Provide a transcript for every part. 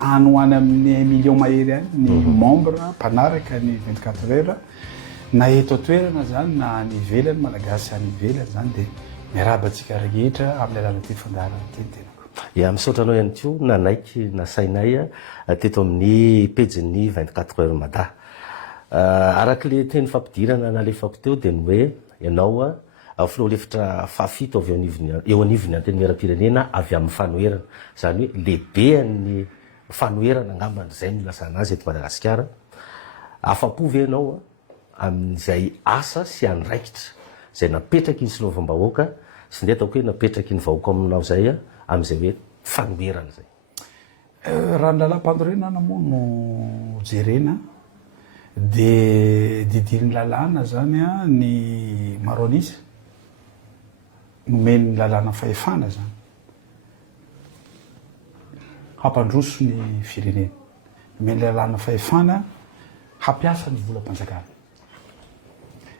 any ho any amin'ny million mahery any ny membre mpanaraka ny 24 heures na eto atoerana zany na ny ivelany malagasy any ivelany zany dia miarabantsika rehetra amin'ny alalana ty fandarana ty ny tenako. Ya misaotranao ihany ko nanaiky na sainay teto amin'ny pejin'ny 24 heures mada. Arak'le teny fampidirana nalefako teo dia ny hoe ianao filoha-lefitra fahafito eo anivony anteny miaram-pirenena avy amin'ny fanoherana, zany hoe lehibe ny fanoherana angambany zay milasana azy eto Madagasikara. Afa-po ve ianao amin'izay asa sy andraikitra zay napetraky ny sinovam-bahoaka sy nde ataoko hoe napetraky ny vahoaka aminao zay amin'izay hoe fanoherana zay? Raha ny lalam-panorenana moa no jerena dia didirin'ny lalàna zany ny maroanisa nomeny ny lalàna fahefana zany hampandroso ny firenena, nomeny lalàna fahefana hampiasa ny volam-panjakana.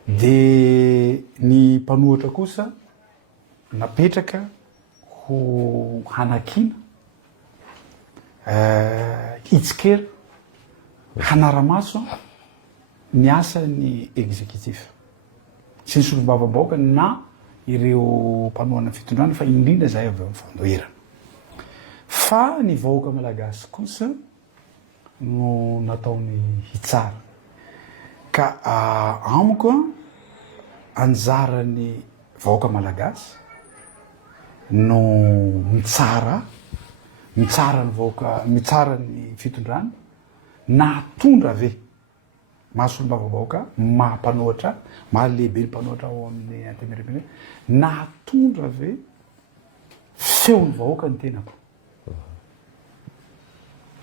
Dia ny mpanohitra kosa napetraka ho hanakina hitsikera hanaramaso ny asa ny exécutif sy ny solombavam-bahoaka na ireo mpanohana fitondrana fa indrindra zay avy amin'ny fanoherana. Fa ny vahoaka malagasy kosa no nataony hitsara ka amiko anjarany vahoaka malagasy no mitsara ny vahoaka, mitsara ny fitondrana nahatondra ave mahasolombavam-bahoaka mahampanohatra mahalehibe ny mpanohatra ao amin'ny antemirepene nahatondra ave feon'ny vahoaka ny tenako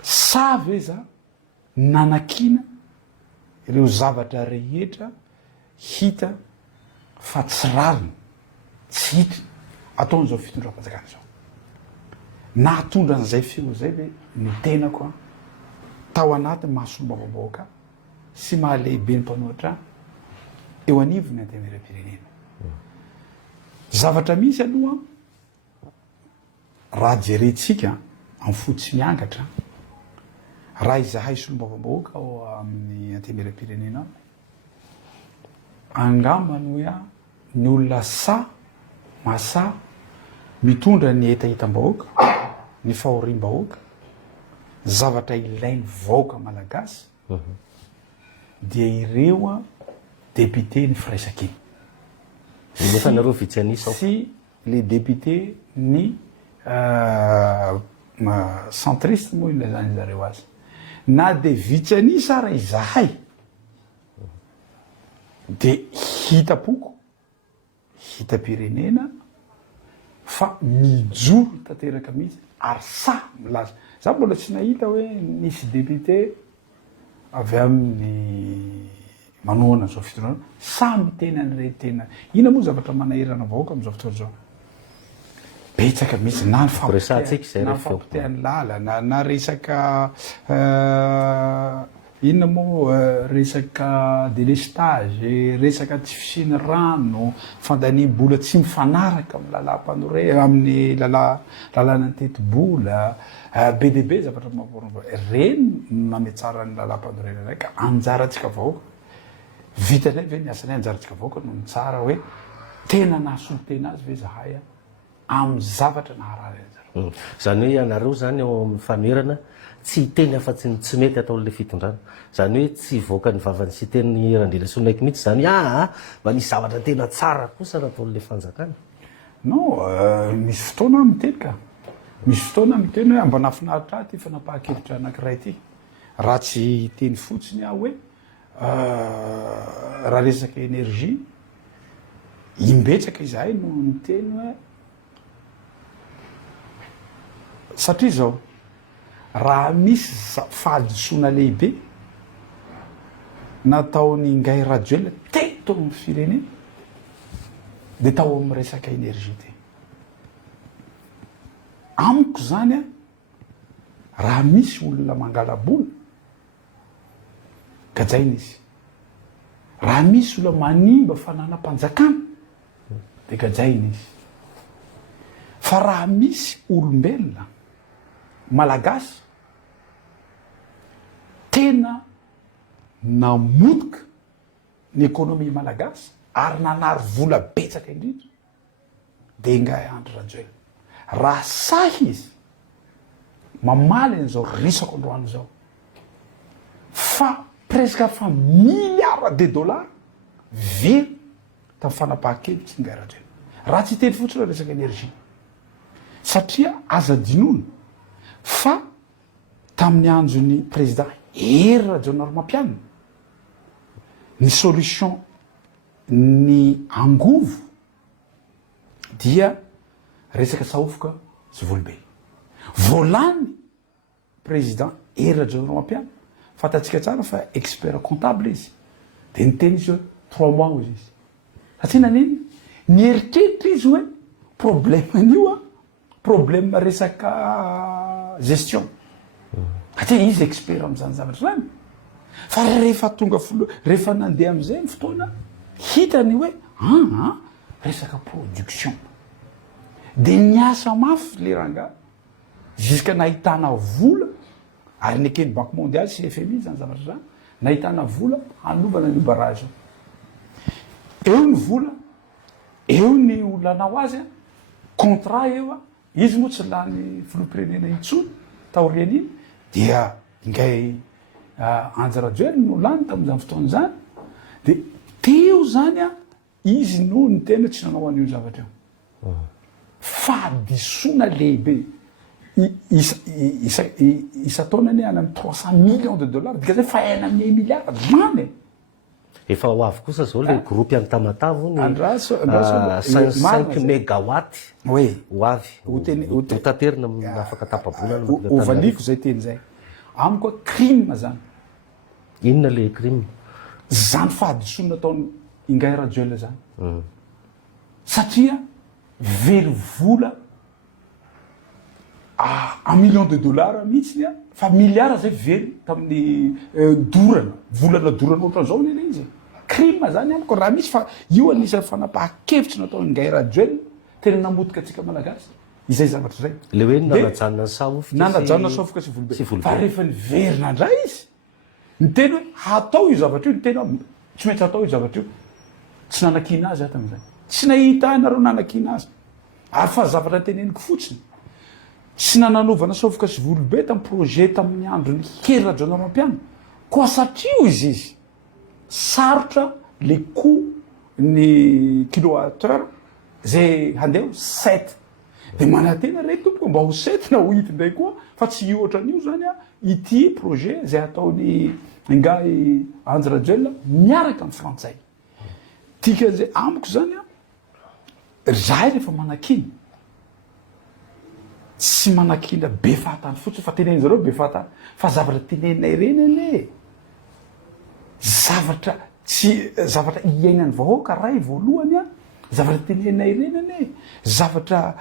sa ve za nanakina ireo zavatra rehetra hita fa tsy rariny tsy hita ataon'izao fitondram-panjakana zao nahatondra an'izay feo zay ve ny tenako tao anatiny mahasolombavam-bahoaka sy mahalehibe ny mpanohatra eo anivony antemirem-pirenena. Zavatra misy aloha raha jerentsika amin'ny fotsy miangatra raha izahay solombavam-bahoaka ao amin'ny antemirem-pirenena angambany hoe ny olona masa mitondra ny etahitam-bahoaka ny fahoriam-bahoaka zavatra ilainy vahoaka malagasy dia ireo député ny firaisakiny sy les députés ny centriste moa ilazany zareo azy na de vitsanisa raha izahay de hitapoko hitam-pirenena fa mijoro tanteraka mihitsy ary sa milaza za mbola tsy nahita hoe nisy député avy amin'ny manohana zao fitondrana samy tena nyre tena ina moa zavatra manahirana vahoaka am'izao fotoana zao betsaka mihitsy na ny fampitehan'ny lala na resaka inona moa resaka délestage resaka tsy fisiny rano fandanim-bola tsy mifanaraka amin'ny lalam-panore amin'ny lalàna ny teti-bola be de be zavatra mamporona reny mametsara ny lalam-panorena ray ka anjaratsika vahoaka vitanay ve ny asanay anjaratsika vahoaka no mitsara hoe tena nahasolo tena azy ve zahay amin'ny zavatra naharary anjara. Zany hoe ianareo zany ao amin'ny fanoherana tsy teny afa-tsy tsy mety ataon'le fitondrana zany hoe tsy voaka ny vavany sy teny randrilasonaiky mihitsy zany mba nisy zavatra tena tsara kosa nataon'le fanjakana. Non misy fotoana miteny ka misy fotoana miteny hoe mba nafinaritra ty fanapahan-kevitra anankiray ty raha tsy teny fotsiny aho hoe raha resaka énergie imbetsaka izahay no miteny hoe satria zao raha misy fahadisoana lehibe nataony ingay radioel teto amin'ny firenena dia tao amin'ny resaka énergie ty amiko zany raha misy olona mangalabola gajaina izy raha misy olona manimba fananam-panjakana dia gajaina izy fa raha misy olombelona malagasy tena namotika ny ekônomia malagasy ary nanary vola betsaka indrindra de ngay Andry Rajoelina. Raha sahy izy mamaly an'izao risako androany zao fa presque fa milliard de dollars very tamin'ny fanapahan-kevitsy ngay Rajoelina. Raha tsy teny fotsiny resaka énergie satria aza dinoana fa tamin'ny anjon'ny président Hery Rajaonarimampianina ny solution ny angovo dia resaka saofoka sy volobe. Voalany président Hery Rajaonarimampianina fantatsika tsara fa expert comptable izy de niteny izy hoe 3 mois izy satria naniny nieritreritra izy hoe problème anio problème resaka gestion satria izy expert am'izany zavatra zany fa rehefa tonga rehefa nandeha am'izay ny fotoana hitany hoe resaka production de niasa mafy le ranga jusqu'à nahitana vola ary nekeny banque mondiale sy FMI zany zavatra zany nahitana vola hanovana ny barrage eo ny vola eo ny olona nanao azy contrat eo izy moa tsy lany filoam-pirenena intsony taoriany iny dia ingay Andry Rajoelina no lany tamin'izany fotoana zany de teo zany izy no ny tena tsy nanao an'io zavatra eo fahadisoana lehibe isa-taonany any amin'ny 300 millions de dollars dika zay fa ena amin'ny 1 milliard many efa ho avy kosa zao le groupe any Tamatavo ny 5 mégawatt oui ho avy ho taterina afaka tapabolana ovaliko zay teny zay amiko crime zany inona le crime zany fahadisoana ataony ingay Rajoelina zany satria very vola 1 million de dollars mihitsy fa milliard zay very tamin'ny volana dorana ohatran'izao nena izy crime zany amiko raha misy fa io anisan'ny fanapahan-kevitsy nataony ingay Rajoelina tena namotika atsika malagasy izay zavatra zay le hoe nanajanona saofoka nanajanona saofoka sy volobe fa rehefa niverina indray izy ny teny hoe hatao io zavatra io ny teny tsy maintsy hatao io zavatra io tsy nanakina azy tam'izay tsy nahita anareo nanakina azy ary fa zavatra teneniko fotsiny tsy nananovana saofoka sy volobe tamin'ny projet tamin'ny androny Hery Rajaonarimampianina koa satria izy sarotra le coût ny kilowattheure zay handeha 7 de manatena re tompoko mba ho 7 na ho hity ndray koa fa tsy io ohatran'io zany ity projet zay ataony ingay Andry Rajoelina miaraka amin'ny frantsay tikan'izay amiko zany zahay rehefa manakina tsy manakina be fahatany fotsiny fa teneny zareo be fahatany fa zavatra teneninay reny ane zavatra iainan'ny vahoaka ray voalohany zavatra teneninay reny ane zavatra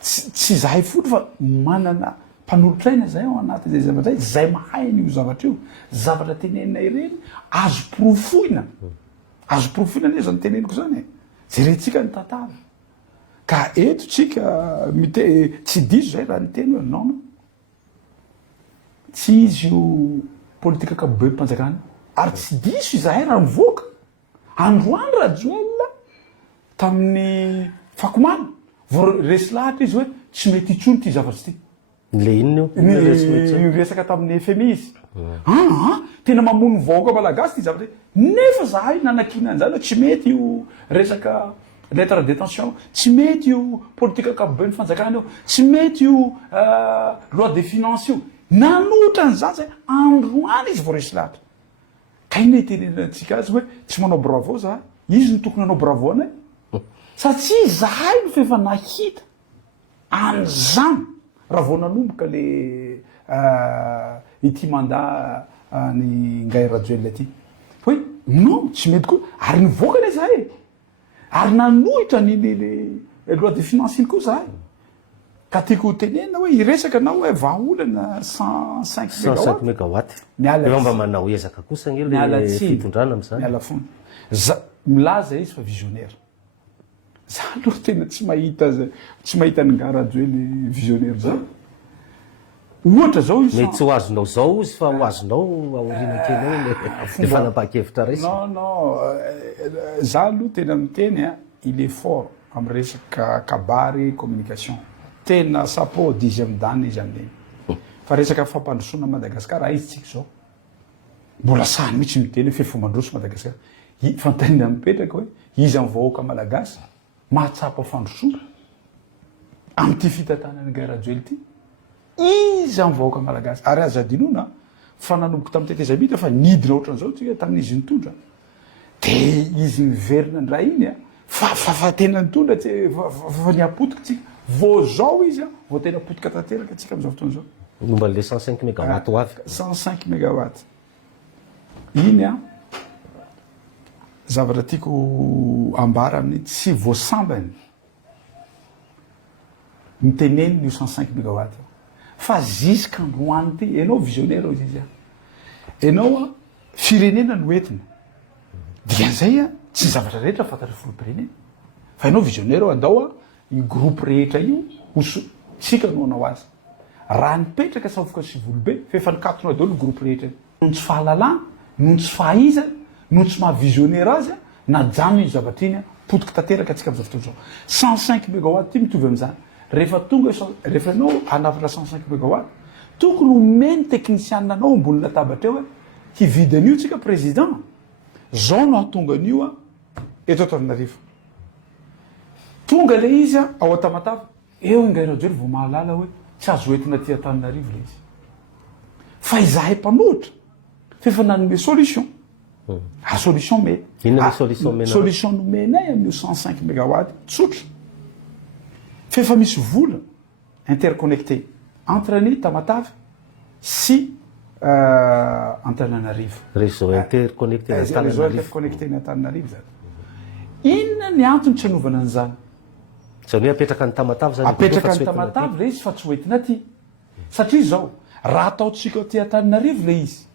tsy zahay foty fa manana mpanolotraina zay ao anatin'izay zavatra zay mahay an'io zavatra io zavatra teneninay reny azo porofoina ne zany teneniko zany jerentsika ny tantara ka eto tsika tsy diso zay raha nyteny hoe non tsy izy io politika kabobe mpanjakana ary tsy diso izahay raha mivoaka androany Rajoelina tamin'ny fakomana vo resy lahatra izy hoe tsy mety itsony ty zavatra ty le inona resaka tamin'ny FMI izy tena mamono vahoaka malagasy ty zavatra nefa zahay nanakina an'izany hoe tsy mety io resaka lettre de détention tsy mety io politika kabobe ny fanjakana io tsy mety io loi des finances io nanotra an'izany zay androany izy vo resy lahatra ka ina itenenantsika azy hoe tsy manao bravo zahay izy no tokony anao bravo anay satria zahay no fefa nahita an'izany raha vao nanomboka le ity mandat ny ingay Rajoelina ty hoe non tsy mety koa ary nivoaka ane zahay ary nanohitra le loi de finance iny koa zahay ka tiako tenena hoe iresaka na hoe vahaolana 105 mégawatt efa mba manao ezaka kosa nge le fitondrana am'izany miala fony milaza izy fa visionnaire za aloha tena tsy mahita ny ngay Rajoelina visionnaire zany ohatra zao izy mety tsy ho azonao zao izy fa ho azonao aorina kely le fanapaha-kevitra resy non za aloha tena miteny a il est fort amy resaka kabary communication tena sapo 10e dan izy amin'iny fa resaka fampandrosoana Madagasikara izy tsika zao mbola sahany mihitsy miteny hoe fefomandroso Madagasikara fantanina mipetraka hoe izy amin'ny vahoaka malagasy mahatsapa fandrosoana am'ty fitantanany Gairajoely ty izy amin'ny vahoaka malagasy ary azo adinoana fa nanomboka tamin'ny tetezamita fa nidina ohatran'izao tsika tamin'izy nitondra de izy miverina ndray iny a fa tena nitondra fa niapotika tsika vo zao izy a vo tena potika tanteraka tsika am'izao fotoan'izao momba le 105 mégawatt ho avy 105 mégawatt iny a zavatra tiako ambara amin'ny tsy voasambany miteneny io 105 mégawatt fa zisk'androany ty ianao visionnaire izy a ianao a firenena no entina dikan'izay a tsy zavatra rehetra fantatra filopirenena fa ianao visionnaire andao a i groupe rehetra io tsika no anao azy raha nipetraka savoka sy volobe fa efa nikatona daholo groupe rehetra noho tsy fahalalana noho tsy fahaizana noho tsy mahavisionnaire azy a najano iny zavatra iny a potika tanteraka atsika am'izao fotoana zao 105 mégawatt ty mitovy am'izany rehefa tonga rehefa ianao anavitra 105 mégawatt tokony omeny teknisianina anao ambony latabatra eo hoe hividy an'io tsika président zao no hatonga an'io a eto Antananarivo tonga le izy a ao Tamatave eo Gairajoely vao mahalala hoe tsy azo entina ty Antananarivo le izy fa izahay mpanohitra fefa nanome solution solution me inona le solution mena solution nomenay amin'io 105 mégawatt tsotra fefa misy vola interconnecté entre ny Tamatave sy Antananarivo réseau interconnecté réseau interconnecté ny Antananarivo zany inona ny antony tsy anovana an'izany zany hoe apetraka ny Tamatave zany apetraka ny Tamatave le izy fa tsy hoentina ty satria zao raha ataotsika ty Antananarivo le izy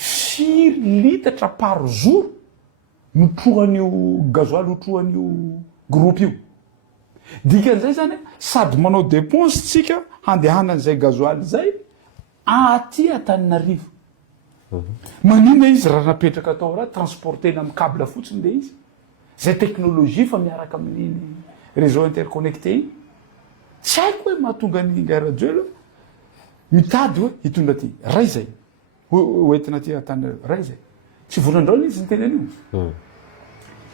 4 litatra par jour notrohan'io gazoaly notrohan'io groupe io dikan'izay zany sady manao dépense tsika handehanan'izay gazoaly zay aty Antananarivo manina izy raha napetraka atao raha transportena amin'ny câble fotsiny le izy zay teknolojia fa miaraka amin'iny réseau interconnecté iny tsy haiko hoe mahatonga ny Gairajoely mitady hoe hitondra ty ray zay hoentina ty Antananarivo ray zay tsy volandraona izy niteny an'io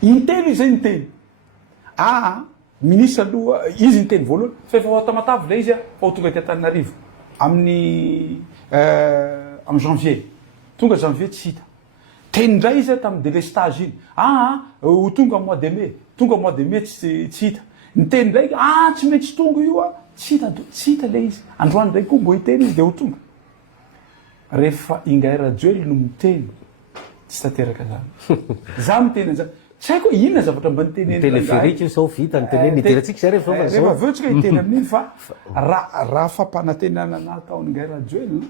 inteny izay niteny ministre aloha izy niteny voalohany fa efa ao Tamatave le izy a fa ho tonga ty Antananarivo amin'ny janvier tonga janvier tsy hita teny ndray izy tamin'ny délestage iny ho tonga mois de mai tonga mois de mai tsy hita niteny ndraiky tsy maintsy tonga io a tsy hita le izy androany ndraiky koa mbo hiteny izy de ho tonga rehefa Gairajoely no miteny tsy tanteraka zany za miteny an'izany tsy haiko inona zavatra mba niteneny téléphérique io zao vita niteny niteratsika zay rehefa rehefa aveo tsika hiteny amin'iny fa raha fampanantenana nataony Gairajoely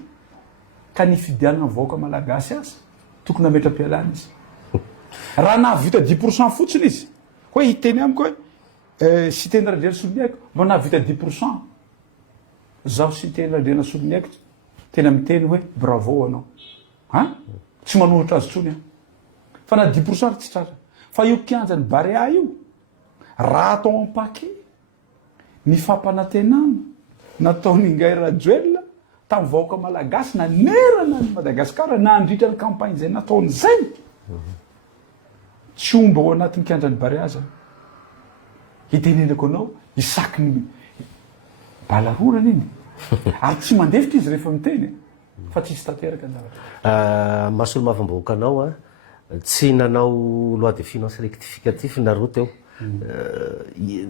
ka nifidianana ny vahoaka malagasy azy tokony ametram-pialana izy raha nahavita 10% fotsiny izy hoe hiteny amiko hoe sy teny Radriana Soloniaiko mba nahavita 10% zaho sy teny Radriana Soloniaiko tena miteny hoe bravo anao tsy manohitra azy tsony fa na 10% tsy tratra fa io kianjany Barea io raha atao en paquet ny fampanantenana nataony Gairajoely tamin'ny vahoaka malagasy nanerana ny Madagasikara na andritra ny campagne zay nataony zay tsy omba ao anatin'ny kianjany Barea zany hitenenako anao isaky ny balarorana iny ary tsy mandefitra izy rehefa miteny fa tsisy tanteraka ny zavatra masolo mavamboaka anao tsy nanao loi de finance rectificatif nareo teo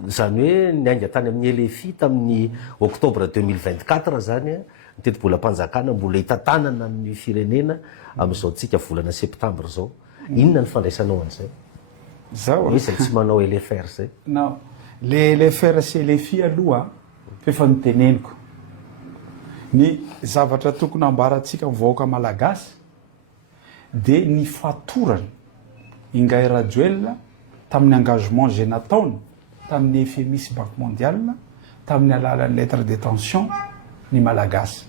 zany hoe niainga tany amin'ny LFI tamin'ny octobre 2024 zany ny teti-bolam-panjakana mbola hitantanana amin'ny firenena amin'izao tsika volana septembre zao inona ny fandraisanao an'izay zao misy tsy manao LFR zay non le LFR sy LFI aloha fefa niteneniko ny zavatra tokony ambaratsika mivahoaka malagasy de ny fatorany Gairajoely tamin'ny engagement zay nataony tamin'ny FMI sy Banque mondiale tamin'ny alalan'ny lettre d'intention ny malagasy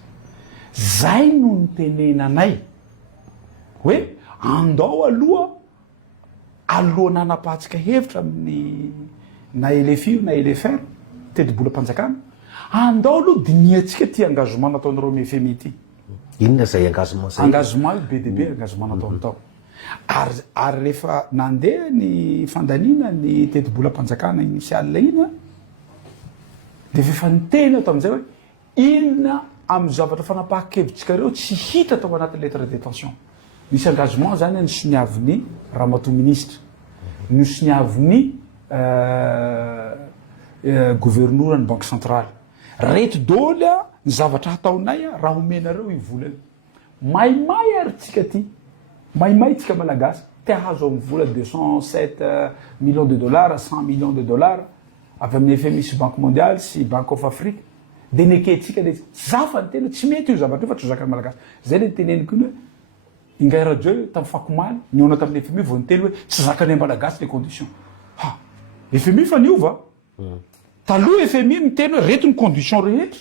zay no nytenenanay hoe andao aloha nanapahatsika hevitra amin'ny na LFI na LFR teti-bola mpanjakana andao aloha diniatsika ty engagement nataon'ireo FMI ty. Inona zay engagement zay? Engagement io be de be engagement nataony tao. Ary rehefa nandeha ny fandaniana ny teti-bola mpanjakana initial iny de efa niteny ato amin'izay hoe inona amin'ny zavatra fanapahan-kevitsika reo tsy hita tao anatin'ny lettre de détention. Misy engagement zany nisoniavin'ny Ramatoa ministre, nisoniavin'ny gouverneur ny banque centrale. Reto dôly ny zavatra hataonay raha omenareo io vola io. Maimay ary tsika ty. Maimay tsika malagasy te hahazo amin'ny vola 207 millions de dollars, 100 millions de dollars avy amin'ny FMI sy Banque mondiale sy Banque of Afrique. De neketsika le zafa ny tena tsy mety io zavatra io fa tsy ho zakany malagasy. Zay le niteneniko iny hoe ingay radio tamin'ny fakomaly niona tamin'ny FMI vao niteny hoe tsy zakanay malagasy les conditions. Ha, FMI fa niova. Taloha FMI miteny hoe reto ny condition rehetra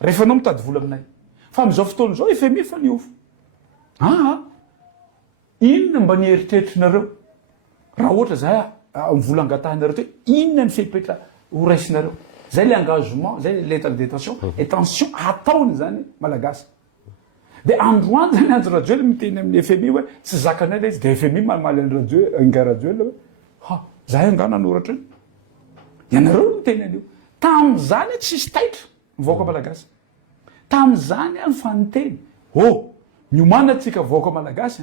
rehefa anao mitady vola aminay. Fa amin'izao fotoana izao FMI fa niova. Inona mba nieritreritrinareo raha ohatra zay mivola angatahinareo hoe inona ny fehipetra ho raisinareo. Zay le engagement, zay le lettre de détention et tension ataony zany malagasy. De androany zany Andry Rajoelina miteny amin'ny FMI hoe tsy zakanay le izy de FMI malimaly Ingay Rajoelina hoe ha zahay angana noratra io. Ianareo miteny an'io. Tamin'izany tsisy taitra vahoaka malagasy. Tamin'izany ny faniteny. Miomana atsika vahoaka malagasy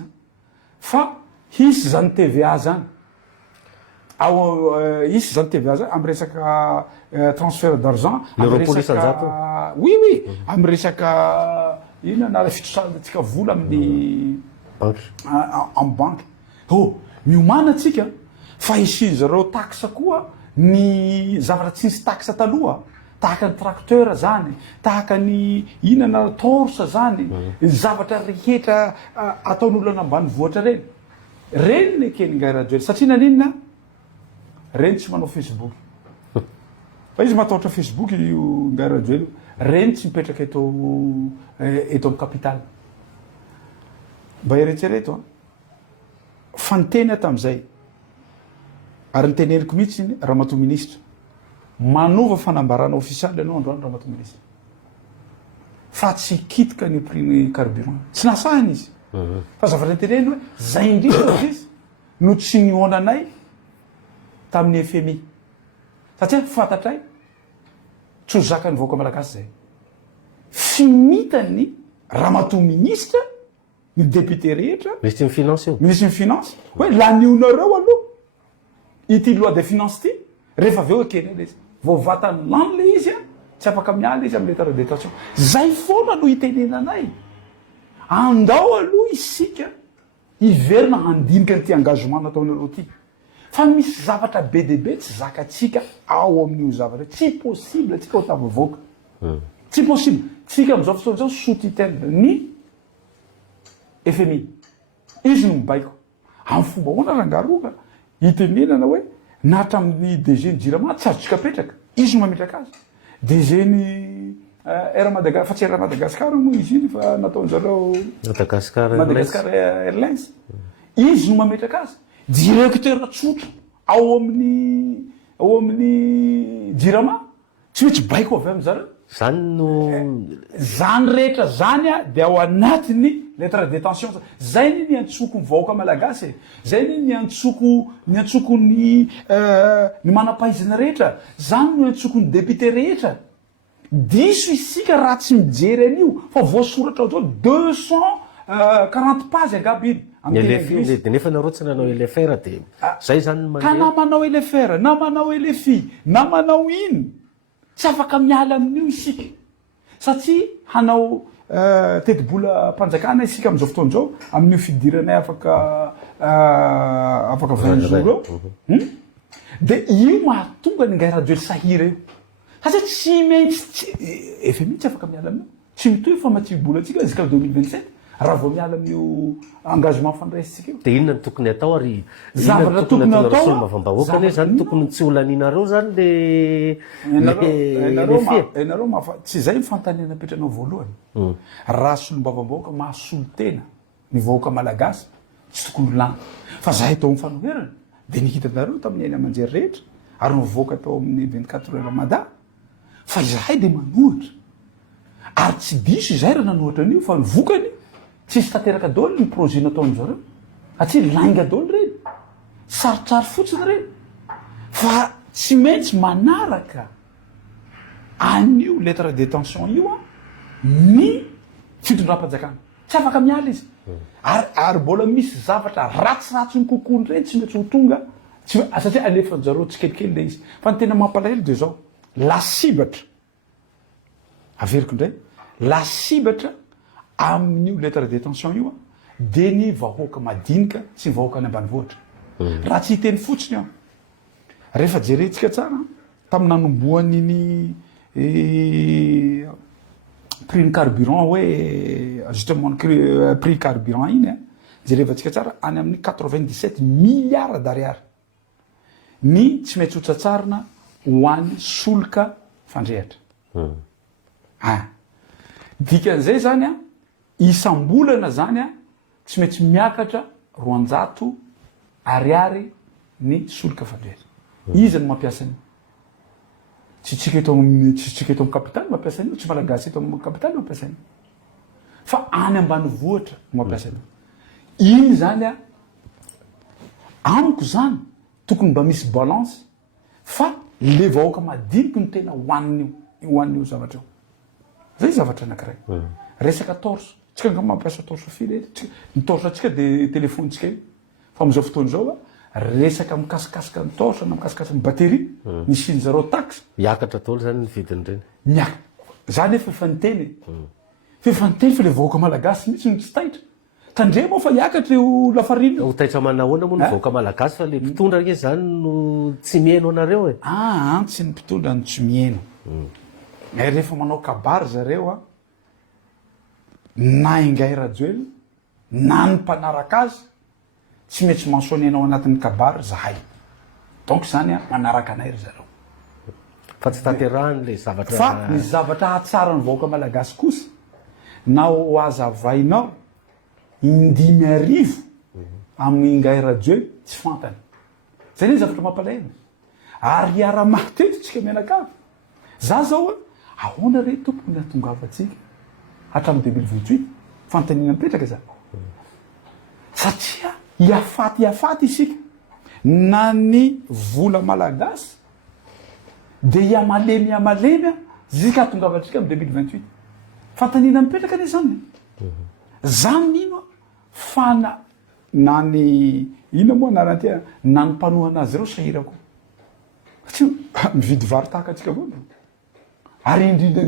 fa hisy zany TVA zany. Hisy zany TVA zany amin'ny resaka transfert d'argent. Oui, amin'ny resaka ina na fitrosantsika vola amin'ny banque. Miomana atsika fa isin zareo taxe koa ny zavatra tsy nisy taxe taloha. Tahaka ny tracteur zany, tahaka ny inana torse zany, ny zavatra rehetra ataon'olona ambany vohatra reny. Reny ny kely Ingay Rajoelina satria naninona? Reny tsy manao Facebook. Fa izy matahotra Facebook io Ingay Rajoelina. Reny tsy mipetraka eto amin'ny capitale. Mba eritrereto fa niteny tamin'izay ary niteneniko mihitsy iny Ramatoa ministre manova fanambarana ofisialy ianao androany Ramatoa ministre fa tsy kitika ny prix carburant tsy nasahany izy fa zavatra niteneny hoe zay indrindra izy no tsy nionanay tamin'ny FMI satria fantatray tsy ho zakany vahoaka malagasy zay fimitany Ramatoa ministre ny député rehetra ministre ny finance io ministre ny finance hoe lanionareo aloha ity loi de finance ty rehefa avy eo ekeny le izy vao vatany lany le izy tsy afaka miala izy amin'ny lettre de détention. Zay foana no itenenanay andao aloha isika hiverina handinika nyty engagement nataonareo ty fa misy zavatra be de be tsy zakatsika ao amin'io zavatra tsy possible tsika ho tavavoaka tsy possible tsika am'izao fotoana zao sous-tutelle ny FMI izy no mibaiko amin'ny fomba hoana rangaroka hitenenana hoe natramin'ny DG ny Jirama tsy azotsika petraka izy no mametraka azy DG ny Air Madagascar fa tsy Air Madagascar moa izy iny fa nataon'zareo Madagascar Airlines izy no mametraka azy directeur tsotra ao amin'ny Jirama tsy hoe tsy baiko avy amin'zareo zany rehetra zany de ao anatiny lettre de détention zay ny antsoko ny vahoaka malagasy zay ny antsoko ny manampaizana rehetra zany no antsoko ny député rehetra diso isika raha tsy mijery an'io fa voasoratra zao 240 pages agaby iny de nefa nareo tsy nanao LFR de zay zany ka na manao LFR na manao LFI na manao ino tsy afaka miala amin'io isika satria hanao teti-bola mpanjakana isika amin'izao fotoana izao amin'io fidiranay afaka 20 jours eo de io mahatonga ny Ingay Rajoelina sahira io satria tsy maintsy FMI tsy afaka miala amin'io tsy mitohy fa matsivy bola atsika jusqu'à 2027 raha vao miala amin'io engagement fandraisitsika io dia inona ny tokony atao ary zavatra tokony atao solomavambahoaka anie zany tokony tsy olaninareo zany enareo tsy zay mifantaniana petranao voalohany raha solombavambahoaka mahasolo tena ny vahoaka malagasy tsy tokony olana fa zahay tao mifanoherana dia nihitanareo tamin'ny aina amanjery rehetra ary nivoaka tao amin'ny 24 heures mada fa izahay dia manohitra ary tsy diso izay raha nanohitra an'io fa nivokany tsisy tanteraka daoly ny projet nataony zareo satria lainga daoly reny sarotsary fotsiny reny fa tsy maintsy manaraka an'io lettre de détention io a ny fitondram-panjakana tsy afaka miala izy ary mbola misy zavatra ratsiratsy ny kokoany reny tsy maintsy ho tonga satria alefan'ny zareo tsy kelikely le izy fa ny tena mampalahelo dia zao lasibatra averiko indray lasibatra amin'io lettre de détention io a dia ny vahoaka madinika sy ny vahoaka any ambanivohitra raha tsy hiteny fotsiny ao rehefa jerentsika tsara tamin'ny nanomboan'iny prix ny carburant hoe justement prix carburant iny a jerevantsika tsara any amin'ny 97 milliards d'ariary ny tsy maintsy hotsatsarina ho an'ny solika fandrehatra dikan'izay zany a isam-bolana zany a tsy maintsy miakatra 200 ariary ny solika fandrehatra izy ny mampiasa an'io tsy tsika eto amin'ny kapitaly mampiasa an'io tsy malagasy eto amin'ny kapitaly mampiasa an'io fa any ambanivohitra mampiasa an'io iny zany a amiko zany tokony mba misy balance fa le vahoaka madiniky no tena hoan'io zavatra io zay zavatra anankiray resaka torche tsika nga mampiasa torche fily ny torche atsika dia telefonitsika iny fa am'izao fotoana zao a resaka mikasikasika ny torche na mikasikasika ny batterie ny siny zareo taxe miakatra taolo zany ny vidiny reny zany efa efa niteny fa le vahoaka malagasy mihitsy no tsy taitra tandre moa fa hiakatra io lafarina ho taitra manahoana moa ny vahoaka malagasy fa le mpitondra anie zany no tsy mihaino anareo e tsy ny mpitondra no tsy mihaino rehefa manao kabary zareo a na ingay rajoely na ny mpanaraka azy tsy maintsy mansoanenao anatin'ny kabary zahay donc zany a manaraka anay ry zareo fa tsy tanterahany le zavatra fa ny zavatra hatsara ny vahoaka malagasy kosa na ho azavainao 5,000 amin'ny ingay rajoely tsy fantany zay ny zavatra mampalahelo ary iara-matetytsika mianakavy za zao a ahoana re tompony atongavatsika hatramin'ny 2028 fantanina mipetraka zany satria iafaty isika na ny vola malagasy dia iamalemy zika atongavatsika amin'ny 2028 fantanina mipetraka ane zany zany ino fana na ny ina moa anaranty na ny mpanohana azy reo sahirako satria mividy vary tahaka atsika koa ary indrindra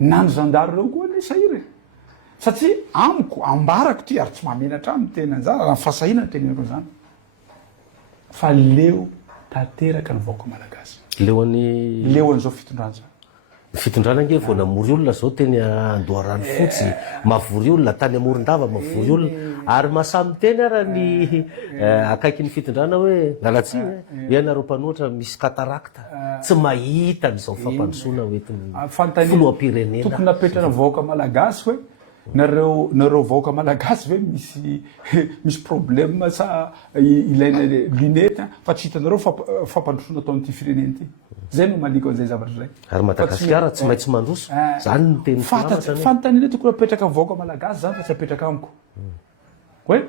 na ny zandary reo koa le sahira satria amiko ambarako ty ary tsy mahamenatra aminy tena zany raha fahasahinana tenenako zany fa leo tanteraka ny vahoaka malagasy leo an'izao fitondrana fitondrana nge vao namory olona zao teny Andoharano fotsy mavory olona tany Amorondava mavory olona ary masamy teny ara ny akaiky ny fitondrana hoe ngalatsy ianareo mpanoatra misy katarakta tsy mahita n'izao fampandrosoana hoetiny filoham-pirenena tokony napetrana vahoaka malagasy hoe nareo vahoaka malagasy hoe misy problème sa ilaina lunette fa tsy hitanareo fampandrosoana atao amin'ity firenena ity zay no maliko an'izay zavatra zay ary Madagasikara tsy maintsy mandroso zany ny teny fanontaniana tokony apetraka vahoaka malagasy zany fa tsy apetraka amiko hoe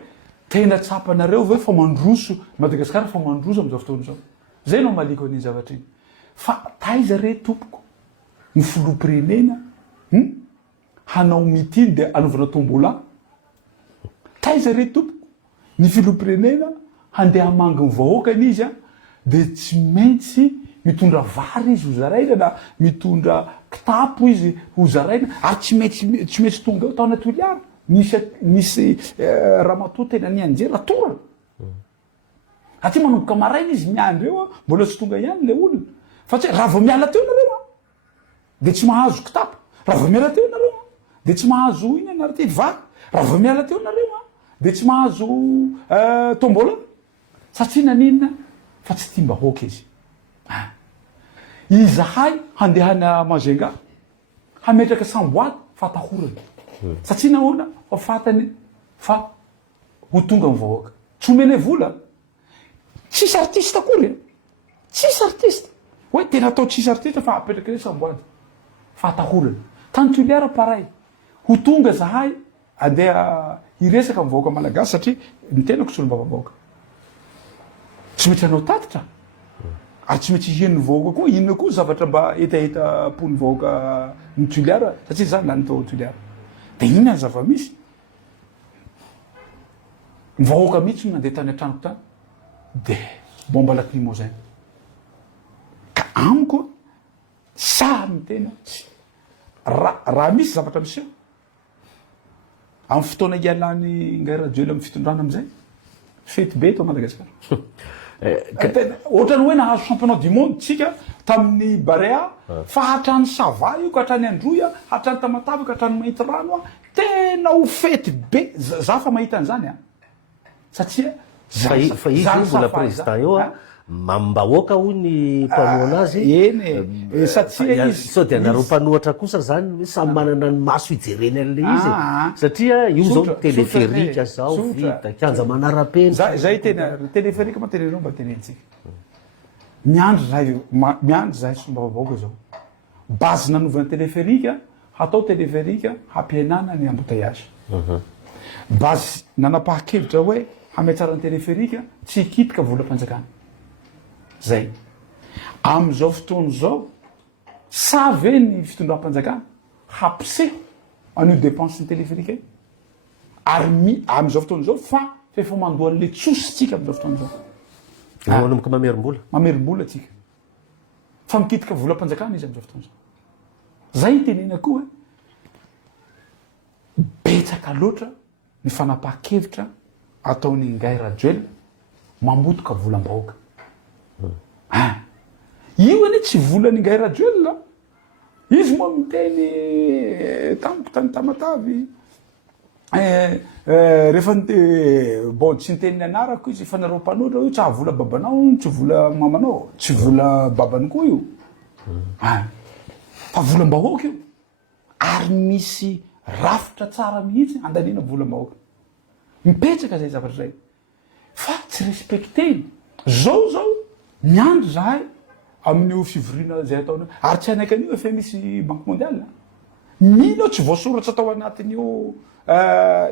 tena tsapanareo hoe fa mandroso Madagasikara fa mandroso am'izao fotoana zao zay no maliko an'iny zavatra iny fa taiza re tompoko ny filoham-pirenena hanao mitiny dia anaovana tombola taiza re tompoko ny filoham-pirenena handeha hamangy ny vahoakany izy a dia tsy maintsy mitondra vary izy ho zaraina na mitondra kitapo izy ho zaraina ary tsy maintsy tonga eo tao anaty oliara nisy ramatoa tena ny anjera atorana satria manomboka maraina izy miandro eo a mbola tsy tonga ihany le olona fa tsy raha vao miala teo nareo a dia tsy mahazo kitapo raha vao miala teo nareo a dia tsy mahazo iny anarety vary raha vo miala teo nareo a de tsy mahazo tombola satria naninona fa tsy tia mbahoaka izy izahay handehana mazenga hametraka samboady fa tahorana satria nahoana fa fatany fa ho tonga mivahoaka tsy omene vola tsisy artiste akory tsisy artiste hoe tena atao tsisy artiste fa apetraka re samboady fa tahorana tantoliara paray ho tonga zahay andeha hiresaka mivahoaka malagasy satria ny tenako tsy olombavavahoaka tsy maintsy anao tatitra ary tsy maintsy hienony vahoaka koa inona koa zavatra mba etaeta pony vahoaka ny toliara satria zany lany tao toliara de inona ny zava-misy mivahoaka mihitsy nandeha tany an-tranoko tany de bomba lacrymogène ka amiko sa mitena raha misy zavatra miseo amin'ny fotoana ialany ngairajoely amin'ny fitondrana amizay fety be to Madagasikara ohatrany hoe nahazo championnat du monde tsika tamin'ny Barea fa hatrany Sava io ka hatrany Androya hatrany Tamatavaka hatrany Mahita Rano a tena ho fety be za fa mahita an'izany a satria fa izy mbola président eo a mambahoaka ho ny mpanoa anazy eny satria izy sao de anareo mpanohatra kosa zany samy manana ny maso ijereny an'le izy satria io zao téléphérique zao vita kianja manara-pena zay tena téléphérique matenereo mba tenentsika miandry zahay sombavavahoaka zao base nanovana téléphérique hatao téléphérique hampihenana ny embouteillage base nanapahakevitra hoe hametrarany téléphérique tsy hikitika volam-panjakana zay am'izao fotoana zao sa ve ny fitondram-panjakana hampiseho an'io dépense ny téléphérique ary am'izao fotoana zao fa fefa mandoa an'le tsositsika am'izao fotoana zao nanomboka mamerim-bola mamerim-bola atsika fa mikitika volam-panjakana izy am'izao fotoana zao zay tenena koa betsaka loatra ny fanapaha-kevitra ataony Ngay Rajoelina mambotoka volam-bahoaka io anie tsy volany Ngay Rajoelina izy moa miteny tamiko tany Tamatavy rehefa bon tsy niteniny anarako izy fa nareo mpanoatra io tsy ahavola babanao tsy vola mamanao tsy vola babany koa io fa volam-bahoaka io ary misy rafitra tsara mihitsy andaniana volam-bahoaka mipetraka zay zavatra zay fa tsy respecteny zao miandry zahay amin'io fivoriana zay ataona ary tsy anaiky an'io efa misy banque mondiale mino tsy voasoratra atao anatin'io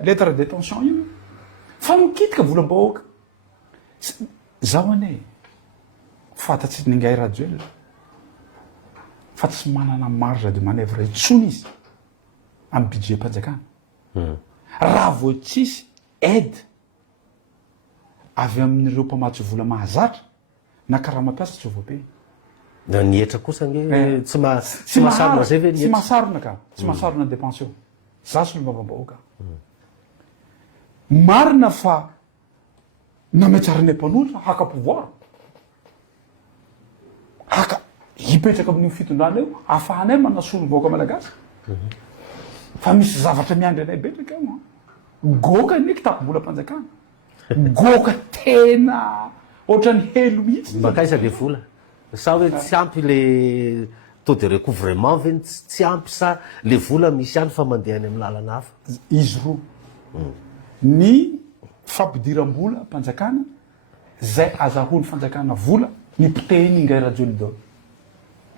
lettre de détention io fa mikitika volam-bahoaka zaho ane fatatsy ny Ngay Rajoelina fa tsy manana marge de manœuvre intsony izy amin'ny budget mpanjakana raha vo tsisy aide avy amin'ireo mpamatsy vola mahazatra na karaha mampiasa tsy voape nietra kosa nge tsy mahasarona zay ve tsy mahasarona ka tsy mahasarona dépension za sy olombavambahoaka marina fa nametrarany mpanoatra haka pouvoir haka hipetraka amin'io fitondrana eo ahafahanay manasolo vahoaka malagasy fa misy zavatra miandry anay betraka eo goka niky tapo-bolam-panjakana goka tena ohatrany helo mihitsy makaiza le vola sa hoe tsy ampy le taux de recouvrement ve tsy ampy sa le vola misy any fa mandehany amin'ny lalana hafa izy roa ny fampidiram-bola mpanjakana zay azahoany fanjakana vola ny potehiny Ngay Rajoelina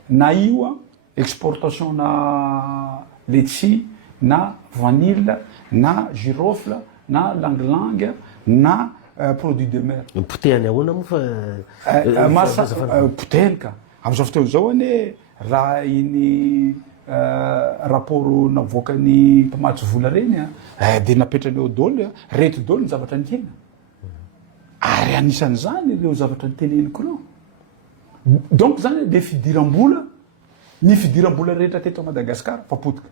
na io a exportation na letchi na vanille na girofle na langue na produit de mer potehany ahoana moa fa potehany ka am'izao fotoana zao ane raha iny rapport navoakany mpamatsy vola reny de napetrany eo daoly reto daoly ny zavatra nikena ary anisan'izany ireo zavatra niteneniko reo donc zany de fidiram-bola ny fidiram-bola rehetra teto Madagasikara fapotika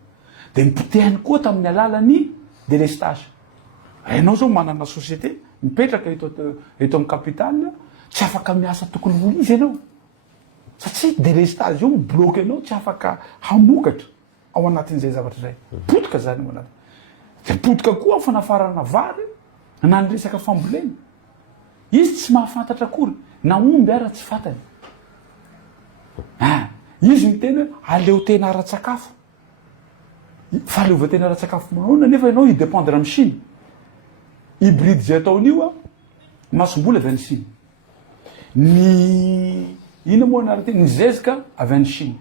de mipotehany koa tamin'ny alalany délestage hainao zao manana société mipetraka eto amin'ny capitale tsy afaka miasa tokony ho izy ianao satria délestage io mibloke anao tsy afaka hamokatra ao anatin'izay zavatra zay potika zany ao anaty de potika koa fanafarana vary na ny resaka fambolena izy tsy mahafantatra akory na omby ara tsy fantany izy ny tena aleo tena ara-tsakafo fa aleova tena ara-tsakafo manona nefa ianao idépendre amin'ny Chine hybride zay ataon'io a masombola avy any Chine ny ina moa anara teny ny zezika avy any Chine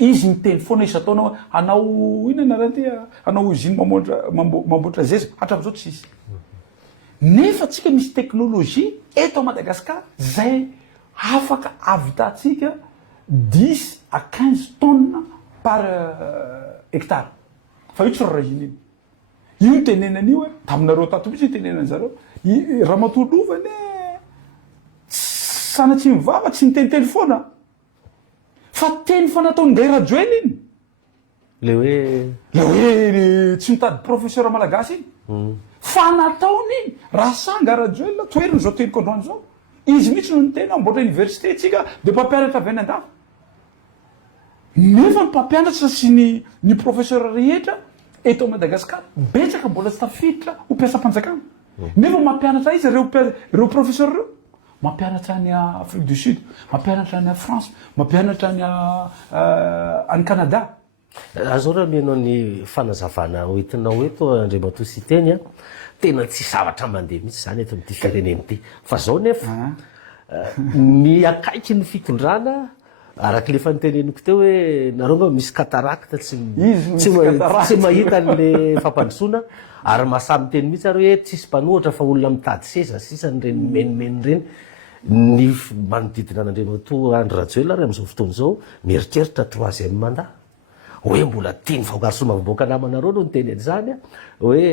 izy ny teny foana isa ataonao anao ina anaraty anao usine mamboatra zezika hatram'izao tsisy nefa tsika misy teknôlôjia eto à Madagascar zay afaka avitantsika 10 à 15 tonnes par hectare fa io tsy rorahiny io ny tenenan'io e taminareo tato mihitsy tenenany zareo raha matolovany sana tsy mivava tsy niteniteny foana fa teny fa nataony Ndray Rajoelina iny le hoe tsy mitady professeur malagasy iny fa nataony iny raha sanga Rajoelina toeriny zao teniko androany zao izy mihitsy no ny tena amboatra université tsika de mpampianatra avy any an-dafy nefa ny mpampianatra sy ny professeur rehetra eto à Madagascar betsaka mbola tsy tafiditra ho mpiasam-panjakana nefa mampianatra izy reo professeur reo mampianatra any Afrique du Sud mampianatra any France mampianatra any Canada azao raha mianao ny fanazavana hoentinao eto Andriamatoa sy teny a tena tsy zavatra mandeha mihitsy zany eto amin'ity fireneny ity fa zao nefa ny akaiky ny fitondrana araka le fanoteneniko teo hoe nareo nga misy katarakta tsy mahita an'le fampandrosoana ary mahasamy teny mihitsy ary hoe tsisy mpanohatra fa olona mitady seza sisa nyreny menimeny reny ny manodidina an'Andriamatoa Andry Rajoelina ary amin'izao fotoana zao mieritreritra 3e mandat hoe mbola tiany vahogarso mavoboaka namanareo no ny teny an'izany a hoe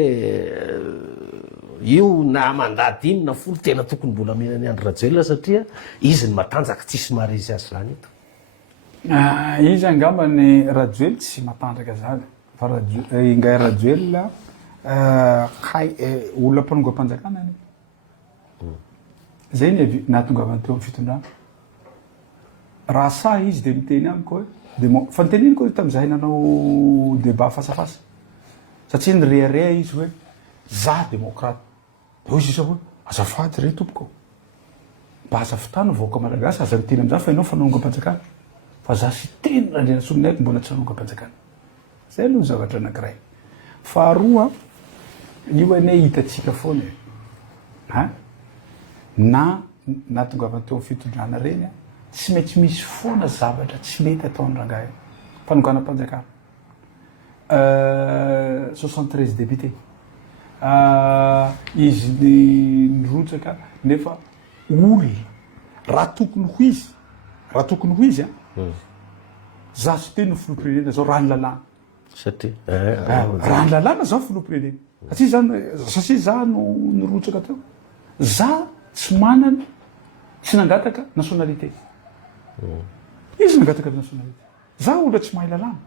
io na mandat 5 na 10 tena tokony mbola menany Andry Rajoelina satria izy ny matanjaka tsisy maharesy azy zany eto izy angamba ny Rajoelina tsy matanjaka zany fa ingay Rajoelina olona mpanonga mpanjakana any zay ny nahatongavany teo amin'ny fitondrana raha sa izy de miteny amiko hoe fa niteneniko tam'izay nanao débat fasafasa satria nyrearea izy hoe za démocrate de hoy izy hoe azafady re tompoko mba aza fitana vaoaka malagasy aza riteny am'za fa ianao fanonga mpanjakana fa za sy teny randrena sominaiko mbola tsy hanonga mpanjakana zay aloha zavatra anankiray faharoa io ane hitatsika foana na tongavany teo amin'ny fitondrana reny tsy maintsy misy foana zavatra tsy mety ataony rangahy fanongana mpanjakana 73 député izy nirotsaka nefa olona raha tokony ho izy za sy teny ny filoham-pirenena zao raha ny lalàna satria raha ny lalàna zao filoham-pirenena satria za no nirotsaka teo za tsy manana tsy nangataka nationalité izy nangataka nationalité za olona tsy mahay lalàna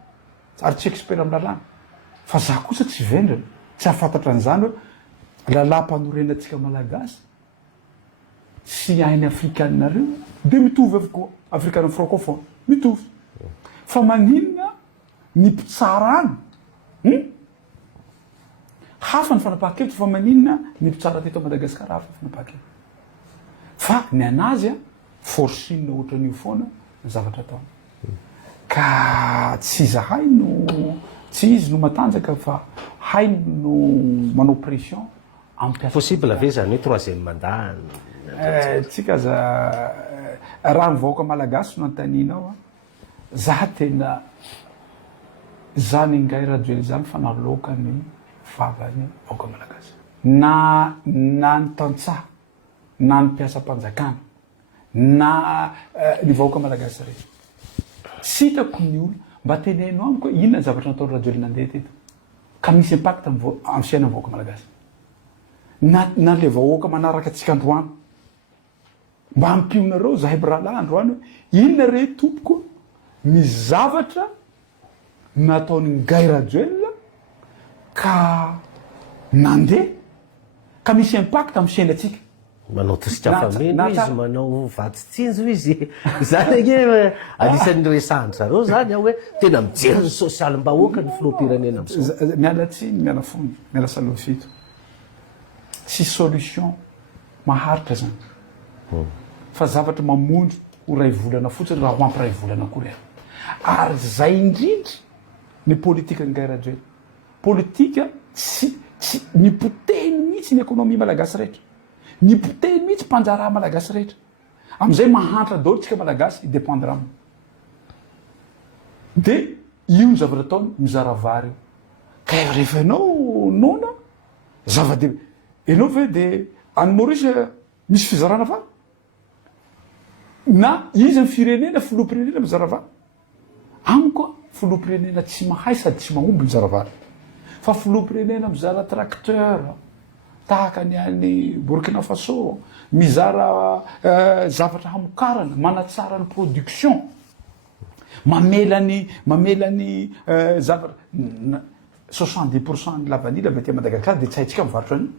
ary tsy expert amin'ny lalàna fa za kosa tsy vendrana tsy hafantatra an'izany hoe lalàm-panorenatsika malagasy sy hainy afrikanareo de mitovy avokoa afrikana francophone mitovy fa maninona ny mpitsarana hafa ny fanapahan-kevitra fa maninona ny mpitsara teto Madagasikara hafa ny fanapahan-kevitra fa ny anazy a forcine ohatran'io foana ny zavatra ataony ka tsy zahay no tsy izy no matanjaka fa hay no manao pression possible ve zany hoe 3e mandat tsika za raha ny vahoaka malagasy no antaninao za tena za ny Ngay Rajoelina zany fa naloka ny vavany vahoaka malagasy na ny tantsaha na ny mpiasam-panjakana na ny vahoaka malagasy rehetra sy hitako ny olona mba teneno amiko hoe inona ny zavatra nataony Rajoelina nandeha teto ka misy impact amin'ny fiainan'ny vahoaka malagasy na le vahoaka manaraka atsika androany mba hampionareo zahay biralahy androany hoe inona re tompoko ny zavatra nataony Ngay Rajoelina ka nandeha ka misy impact amin'ny fiainatsika manao tosikafameno izy manao vatitsinjo izy zany gne anisan'ny resahndry zareo zany a hoe tena mijery ny sosialim-bahoaka ny filoham-pirenena am'izao. Miala tsiny miala fony miala salovito tsy solution maharitra zany fa zavatra mamondro ho ray volana fotsiny raha ho ampiray volana kory ary zay indrindra ny politika ngairajoely politika tsy nipoteny mihitsy ny ekonomia malagasy rehetra nipoteny mihitsy mpanjara malagasy rehetra am'izay mahantra daholo tsika malagasy idépendre aminy de io ny zavatra ataony mizara vary io ka rehefa ianao nona zava-dehibe ianao ve de any Maorisy misy fizarana vary na izy ny firenena filoham-pirenena mizara vary amiko filoham-pirenena tsy mahay sady tsy mahomby mizara vary fa filoham-pirenena mizara tracteur tahaka ny any Burkina Faso mizara zavatra hamokarana manatsara ny production mamelany zavatra 70% ny lavanila avy aty Madagasikara de tsy haitsika mivarotra an'io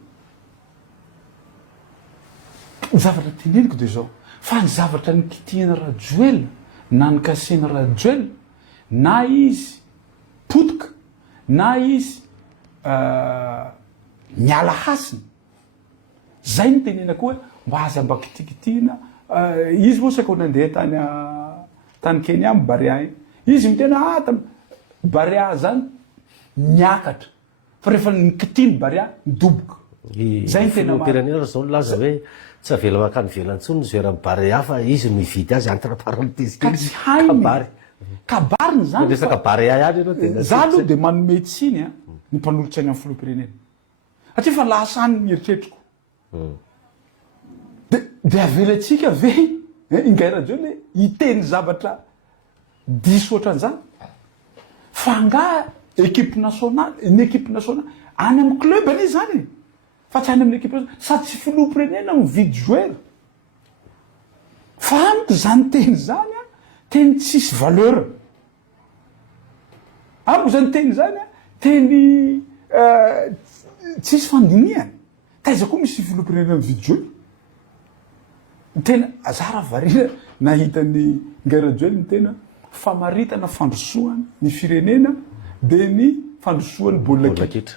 zavatra teneniko de zao fa ny zavatra ny kitihana Rajoelina na ny kasena Rajoelina na izy potika na izy miala hasiny zay ny tenenako hoe mba aza mba kitikitihina izy moa saika nandeha tany Kenya amy Barea izy mitena Barea zany miakatra fa rehefa nikitihiny Barea midoboka zay ny tena filoham-pirenena zao laza hoe tsy avela makany velantsony zoera Barea fa izy mividy azy entre parenthèse ka tsy hainy kabariny zany resaka Barea ihany ianao tena za aloha de manome tsiny a ny mpanolotra any amin'ny filoham-pirenena satria fa lasany ny eritreritriko de avelatsika ve ingairajoely iteny zavatra diso ohatran'izany fa nga équipe nationale ny équipe nationale any amin'ny club any zany fa tsy any amin'ny équipe nationale sady tsy filoham-pirenena mividy joueur fa amiko zany teny zany a teny tsisy valeur amiko zany teny zany a teny tsisy fandiniany taiza koa misy filoham-pirenena mividy joueur tena azara varina nahitany ngairajoely ny tena famaritana fandrosoany ny firenena de ny fandrosoany baolina kitra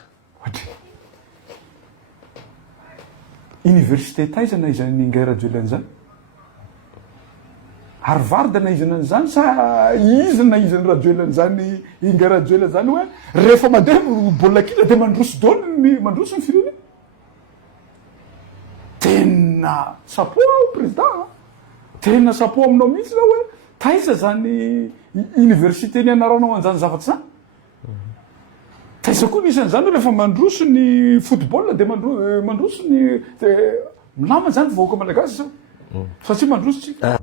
université taiza naizany ngairajoely an'izany Harvard naizana an'izany sa izy naizany Rajoelina an'izany ngairajoely zany hoe rehefa mandeha baolina kitra de mandroso daholo mandroso ny firenena tena sapo président tena sapo aminao mihitsy na hoe taiza zany université ny anaranao an'izany zavatra zany taiza koa nisy an'izany hoe rehefa mandroso ny football de mandroso ny milama zany vahoaka malagasy zao satria mandroso tsika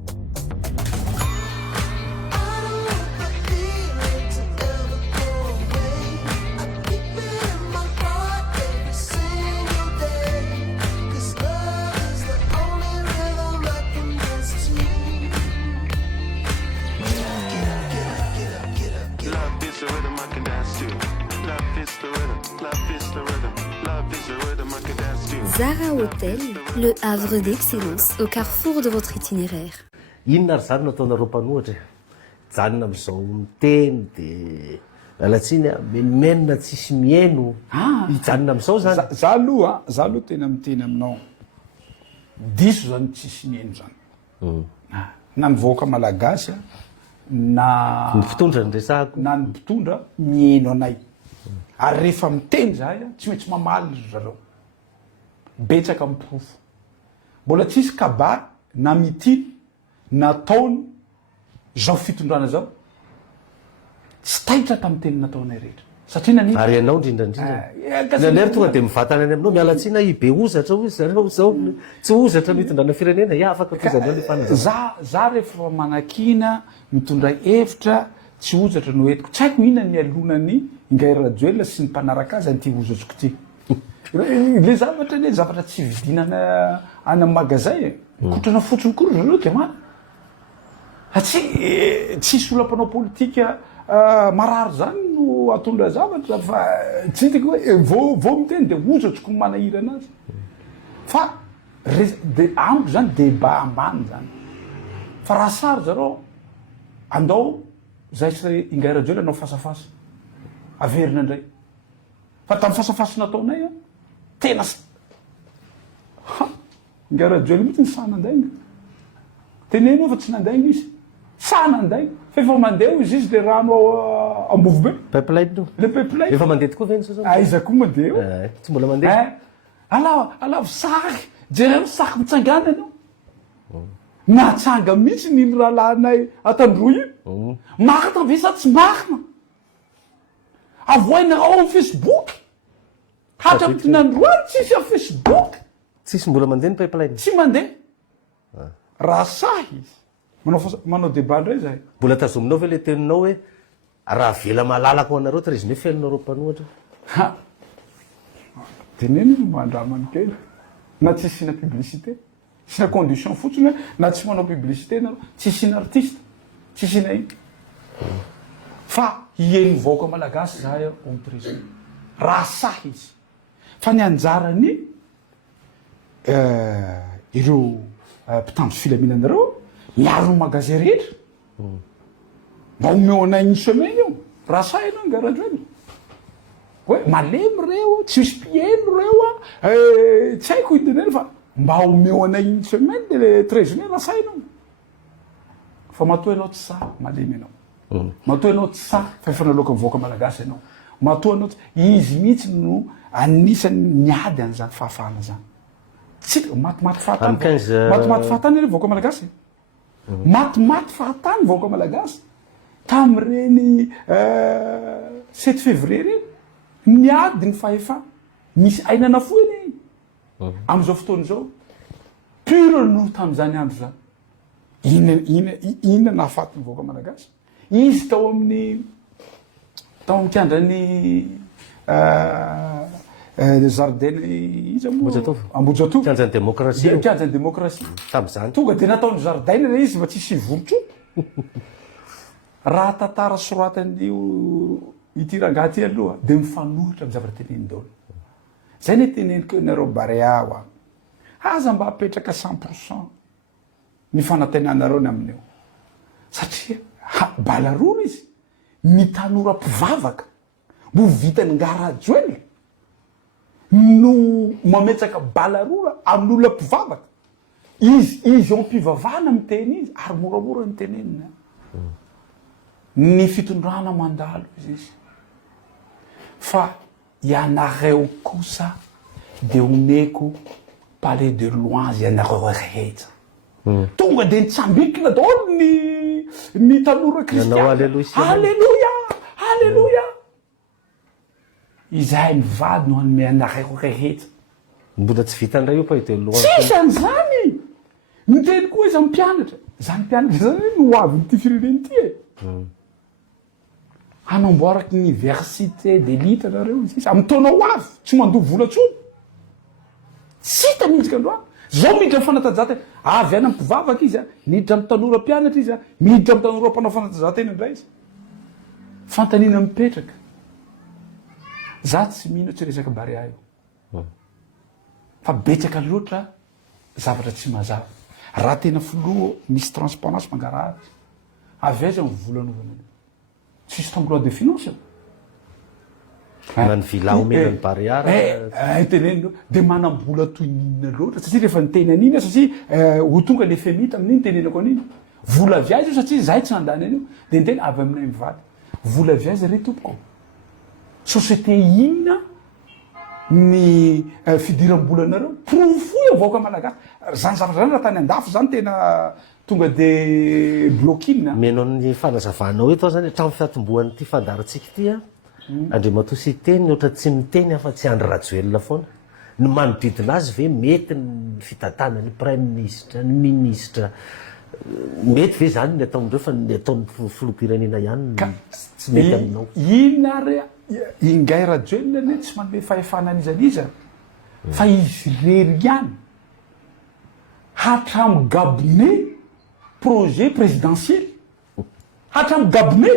Zara Hotel, le havre d'excellence au carrefour de votre itinéraire. Inona ary zany nataonareo mpanohatra janona am'izao miteny de lalatsiny a menomenona tsisy mieno hijanona am'izao zany za aloha tena miteny aminao diso zany tsisy mieno zany na nivoaka malagasy na ny mpitondra ny resahako na ny mpitondra mieno anay ary rehefa miteny zahay tsy maintsy mamaly zareo betsaka miprofo mbola tsisy kabary na mitiny na taony zao fitondrana zao tsy taitra tamin'ny teny nataonay rehetra satria naniny ary ianao indrindrandrindra tonga de mivatana any aminao mialatsina ibe ozatra hoy zareo zao tsy ozatra no hitondrana firenena ia afaka tozanao le fanazava za rehefa manakina mitondra hevitra tsy ozatra no etiko tsy haiko ina ny alonany ngairajoely sy ny mpanaraka azy an'ity ozatsoko ty le zavatra le zavatra tsy vidinana any amin'ny magazay kotrana fotsiny kory zareo de mana satria tsisy olam-panao politika marary zany no atondra zavatra fa tsy hitako hoe vo miteny de ozatsoko manahira anazy fa amiko zany débat ambany zany fa raha sary zareo andao zay sy ingairajoely anao fasafasa averina indray fa tamin'ny fasafasy nataonay a tena ingairajoely mihitsy ny sanandaigna teneno fa tsy nandaigna izy sanandaigna fa efa mandeha izy le rano ambovo be pipeline le pipeline efa mandeha tokoa veny sa aiza koa mandeha tsy mbola mandeha alavo saky jereo saky mitsangana anao natsanga mihitsy niny rahalanay atandroa io makina ve sa tsy makina avoaina ao amin'ny facebook hatra amty nandroany tsisy a facebook tsisy mbola mandeha ny pipeline tsy mandeha raha sahy izy manao débat ndray zahay mbola tazominao ve le teninao hoe raha vela malalako anareo ty rezume fiainonareo mpanohatra teneny izy mandramany kely na tsy sina publicité sina condition fotsiny hoe na tsy manao publicité nareo tsy sina artiste tsy sina iny fa hieny vaoka malagasy zahay amin'ny prison raha sahy izy fa ny anjarany ireo mpitandro filaminanareo miaro magasin rehetra mba omeo anay ny semaine io raha sahy anao ngarajoeny hoe malemy reo tsy misy mpieno reo a tsy haiko iteneny fa mba omeo anay ny semaine le 13 mai raha sahy anao fa matoa ianao tsy sahy malemy ianao matoa ianao tsy sahy fa efa naloaka mivoaka malagasy ianao matoa anao izy mihitsy no anisany niady an'izany fahafahana zany tsy matimaty fahatany fahatany le voaka malagasy matimaty fahatany voaka malagasy tam'ireny 7 février reny niady ny fahefa misy ainana fo eny am'izao fotoana zao pure no tam'izany andro zany inona nahafaty ny voaka malagasy izy tao amin'ny kiandrany jardin izy ambojatovo kianjany démocratie kianjany démocratie tam'izany tonga de nataony jardin le izy mba tsisy volotro raha tantara soratan'io ity rangaty aloha de mifanohitra amy zavatra teneny daholo zay ne teneniko nareo barea ho aza mba apetraka 100% ny fanantenanareo ny amin'io satria balarona izy ny tanora mpivavaka mbo vitany ngarajoely no mametsaka balarora amin'olona mpivavaka izy ao mpivavahana miteny izy ary moramora ny tenenina ny fitondrana mandalo izy fa ianareo kosa de omeko palais de loin ianareo rehetra tonga de nitsambikina daholo ny tanora kristiana alleluia alleluia izay mivady no anome anareo rehetra mbola tsy vitandray io palais de loin tsisy an'izany miteny koa izy mpianatra zany mpianatra zany no avy nyty fireneny ty hanamboaraky université d'élite anareo izy amy taonao avy tsy mandovo vola tsony tsy hita mihitsika androany zao miditra fanatanjahantena avy any ampivavaka izy miditra amy tanora mpianatra izy miditra amy tanora mpanao fanatanjahantena indray izy fantanina mipetraka za tsy mino tsy resaky barea io fa betsaka loatra zavatra tsy mazava raha tena filoha misy transparence mangarahary avy aiza ny volanovana tsisy tambo loi de finance nany vila omena ny barea tenenino de manambola toy ninona loatra satria rehefa niteny an'iny satria ho tonga le femita amin'iny tenenako an'iny vola viazy io satria zahay tsy nandany an'io de niteny avy aminay mivady vola viazy re tompoko société inona ny fidiram-bolanareo profoy avoaka malagasy zany zavatra zany raha tany andafo zany tena tonga de bloquina menao ny fanazavanao eto zany hatramy fiatombohan'ity fandarantsika ity andriamato sy teny ohatra tsy miteny afa tsy andry rajoelona foana ny manodidina azy ve mety ny fitatana ny prime ministre ny ministre mety ve zany ny ataondreo fa ny ataon'ny filoham-pirenena ihany tsy mety aminao inona ary ingay rajoelona ne tsy manome fahefanan'izaniza fa izy rery ihany hatramy gabone projet présidentiel hatramy gabone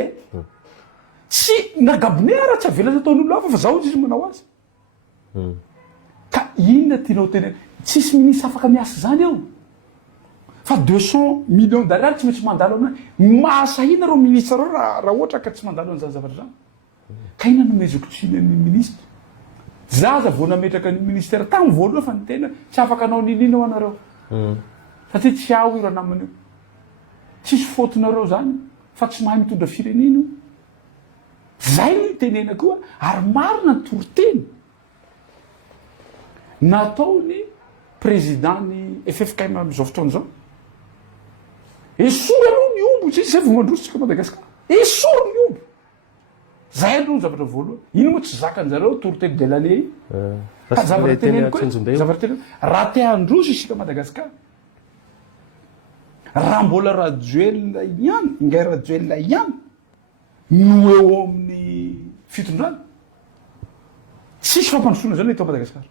tsy na gabone raha tsy avela ataon'olo hafa fa zaho izy manao azy ka inona tianao tena tsisy ministre afaka miasa zany eo fa 200 millions d'ariary tsy maintsy mandalo amina mahasahina reo ministre reo raha ohatra ka tsy mandalo an'izany zavatra zany ka ina nomezoko tsinan'ny ministre zaza vao nametraka ny ministère tamin'ny voaloha fa ny tena tsy afaka anao ninina ao anareo satria tsy ao io raha namana io tsisy fotinareo zany fa tsy mahay mitondra firenena io zay no tenena koa ary marina ny toroteny nataony présidentny FFKM am'izao fotoana zao esory aloha ny ombo tsy zay vao mandrositsika Madagasikara esory ny ombo zay aloha ny zavatra voaloha ino moa tsy zakan'zareo toroteny de l'année ka zavatra teneny koa zavatra teneny raha te handroso isika Madagasikara raha mbola rajoelina ihany ingay rajoelina ihany no eo amin'ny fitondrana tsisy fampandrosoana zany eto Madagasikara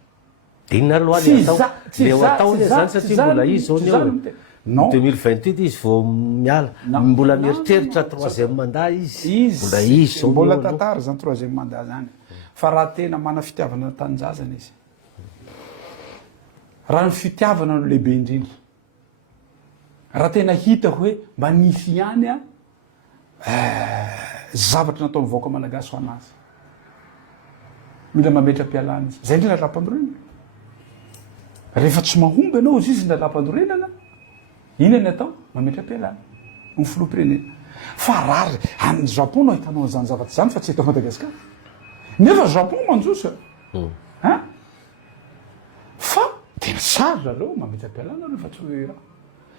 inona loha le atao zany satria mbola izy zao ny 2028 izy vao miala mbola mieritreritra troisième mandat izy mbola izy zao mbola tantara zany troisième mandat zany fa raha tena mana fitiavana tanjazana izy raha ny fitiavana no lehibe indrindra raha tena hitako hoe mba nisy ihany a zavatra natao mivoaka malagasy ho anazy mila mametra-pialana izy zay ndrindra lalam-pandorenana rehefa tsy mahomby ianao izy izy lalam-pandorenana ina ny atao mametra-pialana ny filoham-pirenena fa rary any Japon no ahitanao an'izany zavatra zany fa tsy eto Madagasikara nefa Japon manjoso fa tena sary zareo mametra-pialana rehefa tsy hoe raha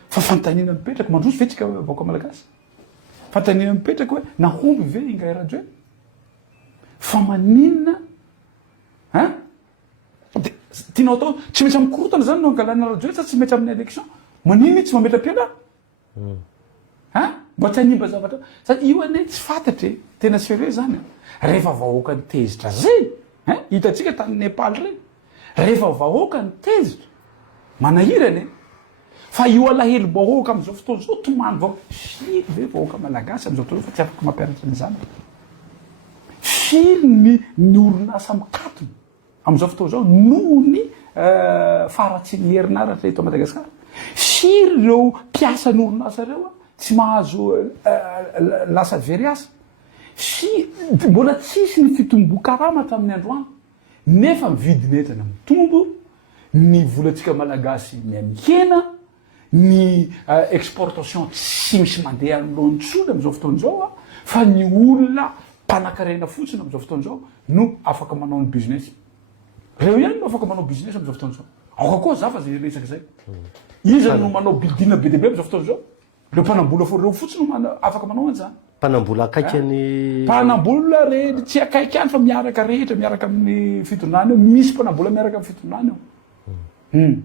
fa fantanina mipetraka mandroso ve tsika vaoaka malagasy fantanina mipetraka hoe nahomby ve ingay rajoe fa maninona tianao atao tsy maintsy amin'ny korotana zany no angalana rajoe sa tsy maintsy amin'ny élection maniny tsy mametra-pialana mba tsy hanimba zavatra sady io ane tsy fantatry tena sérieux zany rehefa vahoaka ny tezitra zay hitatsika tany Nepal reny rehefa vahoaka ny tezitra manahirany fa io alahelo bahoaka am'izao fotoana zao tomany vahoaka firy ve vahoaka malagasy am'izao fotoana fa tsy afaka mampianatra an'izany firy ny orinasa mikatony am'izao fotoana zao noho ny faratsy ny herinaratra eto Madagasikara firy ireo mpiasa ny orinasa reo tsy mahazo lasa very asa mbola tsisy ny fitombo-karamatra amin'ny androany nefa mividinetana mitombo ny volantsika malagasy miamikena ny exportation tsy misy mandeha alohantsony am'izao fotoana zao fa ny olona mpanakarena fotsiny am'izao fotoana zao no afaka manao ny business reo ihany no afaka manao business am'izao fotoana zao aoka koa za fa zay resaka zay izy no manao bildina be deabe am'izao fotoana zao reo mpanambola fo reo fotsiny no afaka manao an'izany mpanambola akaiky any mpanambola re tsy akaiky any fa miaraka rehetra miaraka amin'ny fitondrana eo misy mpanambola miaraka amin'ny fitondrana eo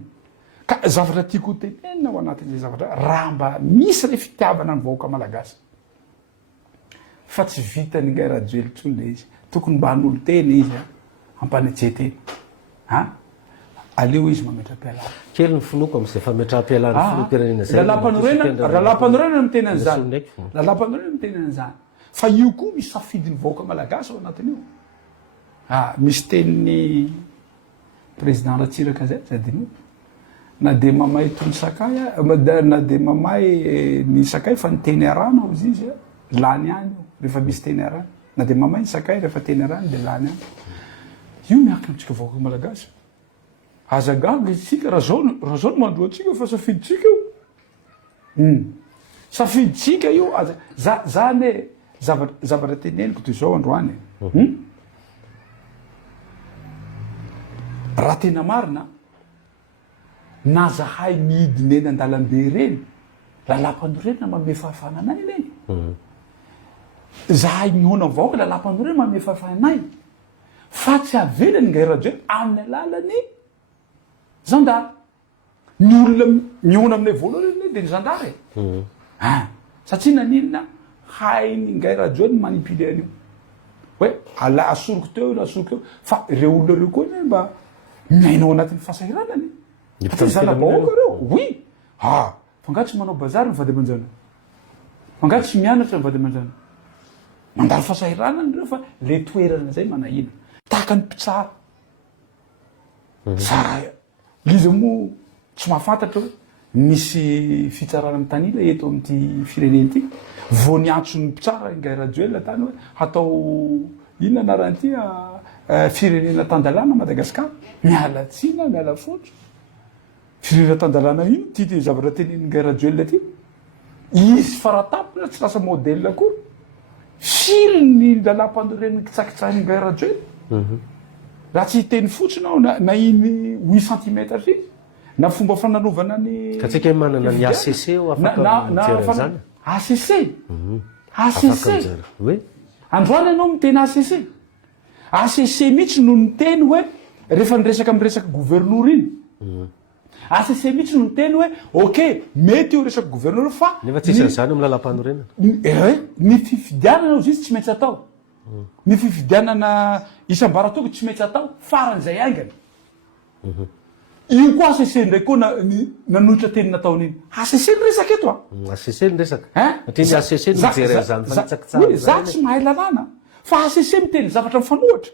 ka zavatra tiako tenena ao anatin'izay zavatra raha mba misy re fitiavana ny vahoaka malagasy fa tsy vitany ingay rajoely tsony le izy tokony mba hanolo tena izy ampanetseteny aleo izy mametra-pialana kely ny finoko am'izay fametra-pialana filoham-pirenena zay lalampanorena miteny an'izany lalampanorena miteny an'izany fa io koa misy safidiny vahoaka malagasy ao anatin'io misy tenin'ny président Ratsiraka zay zadiny na de mamay tony sakay na de mamay ny sakay fa ny teny arana izy izy lany any rehefa misy teny arana na de mamay ny sakay rehefa teny arana de lany any io miakina amitsika vahoaka malagasy azagaga isika raha zao no mandroatsika fa safiditsika io safiditsika io zany zavatra teneniko toy zao androany raha tena marina na zahay midineny an-dalambe reny lalampanorena manome fahafananay reny zahay mihona vahoaka lalampanorena manome fahafananay fa tsy avelany ngay rajoe amin'ny alalany zandary ny olona mihona aminay voalohany de ny zandary satria naninona hainy ngay rajoe ny manipile an'io hoe ala asoroko teo asoroko teo fa reo olona reo koa mba miainao anatin'ny fahasahiranany zana bahoaka reo oui fangatsy manao bazary mivady amanjana fangatsy mianatra mivady amanjana mandalo fahasahiranany reo fa le toerana zay manahina tahaka ny mpitsara lizy moa tsy mahafantatra hoe misy fitsarana amin'ny tanila eto amin'ity fireneny ity vo niantso ny mpitsara Ngairajoel tany hoe hatao inona anaran'ity firenena tandalana Madagasikara miala tsina miala fotsy firenena tandalana ino ty zavatra tenen'ny Ngairajoel ty izy faratapona tsy lasa modèle akory firy ny lalam-pandoreny kitsakitsahin'ny Ngairajoel raha tsy hiteny fotsiny ao na iny 8 cm izy na fomba fananovana ny ka tsika manana ny ACC eo afaka mijery zany ACC ACC hoe androany ianao miteny ACC ACC mihitsy no niteny hoe rehefa niresaka miresaka gouverneur iny ACC mihitsy no niteny hoe ok mety io resaka gouverneur fa nefa tsy isan'izany amin'ny lalam-panorenana ny fifidianana izy tsy maintsy atao ny fifidianana isam-baratoko tsy maintsy atao faran'izay aingana io koa ACC ndraiky koa nanohitra teny nataon'iny ACC ny resaka eto ACC ny resaka satria ny ACC ny mijery azany fanitsakitsara za tsy mahay lalàna fa ACC miteny zavatra mifanohatra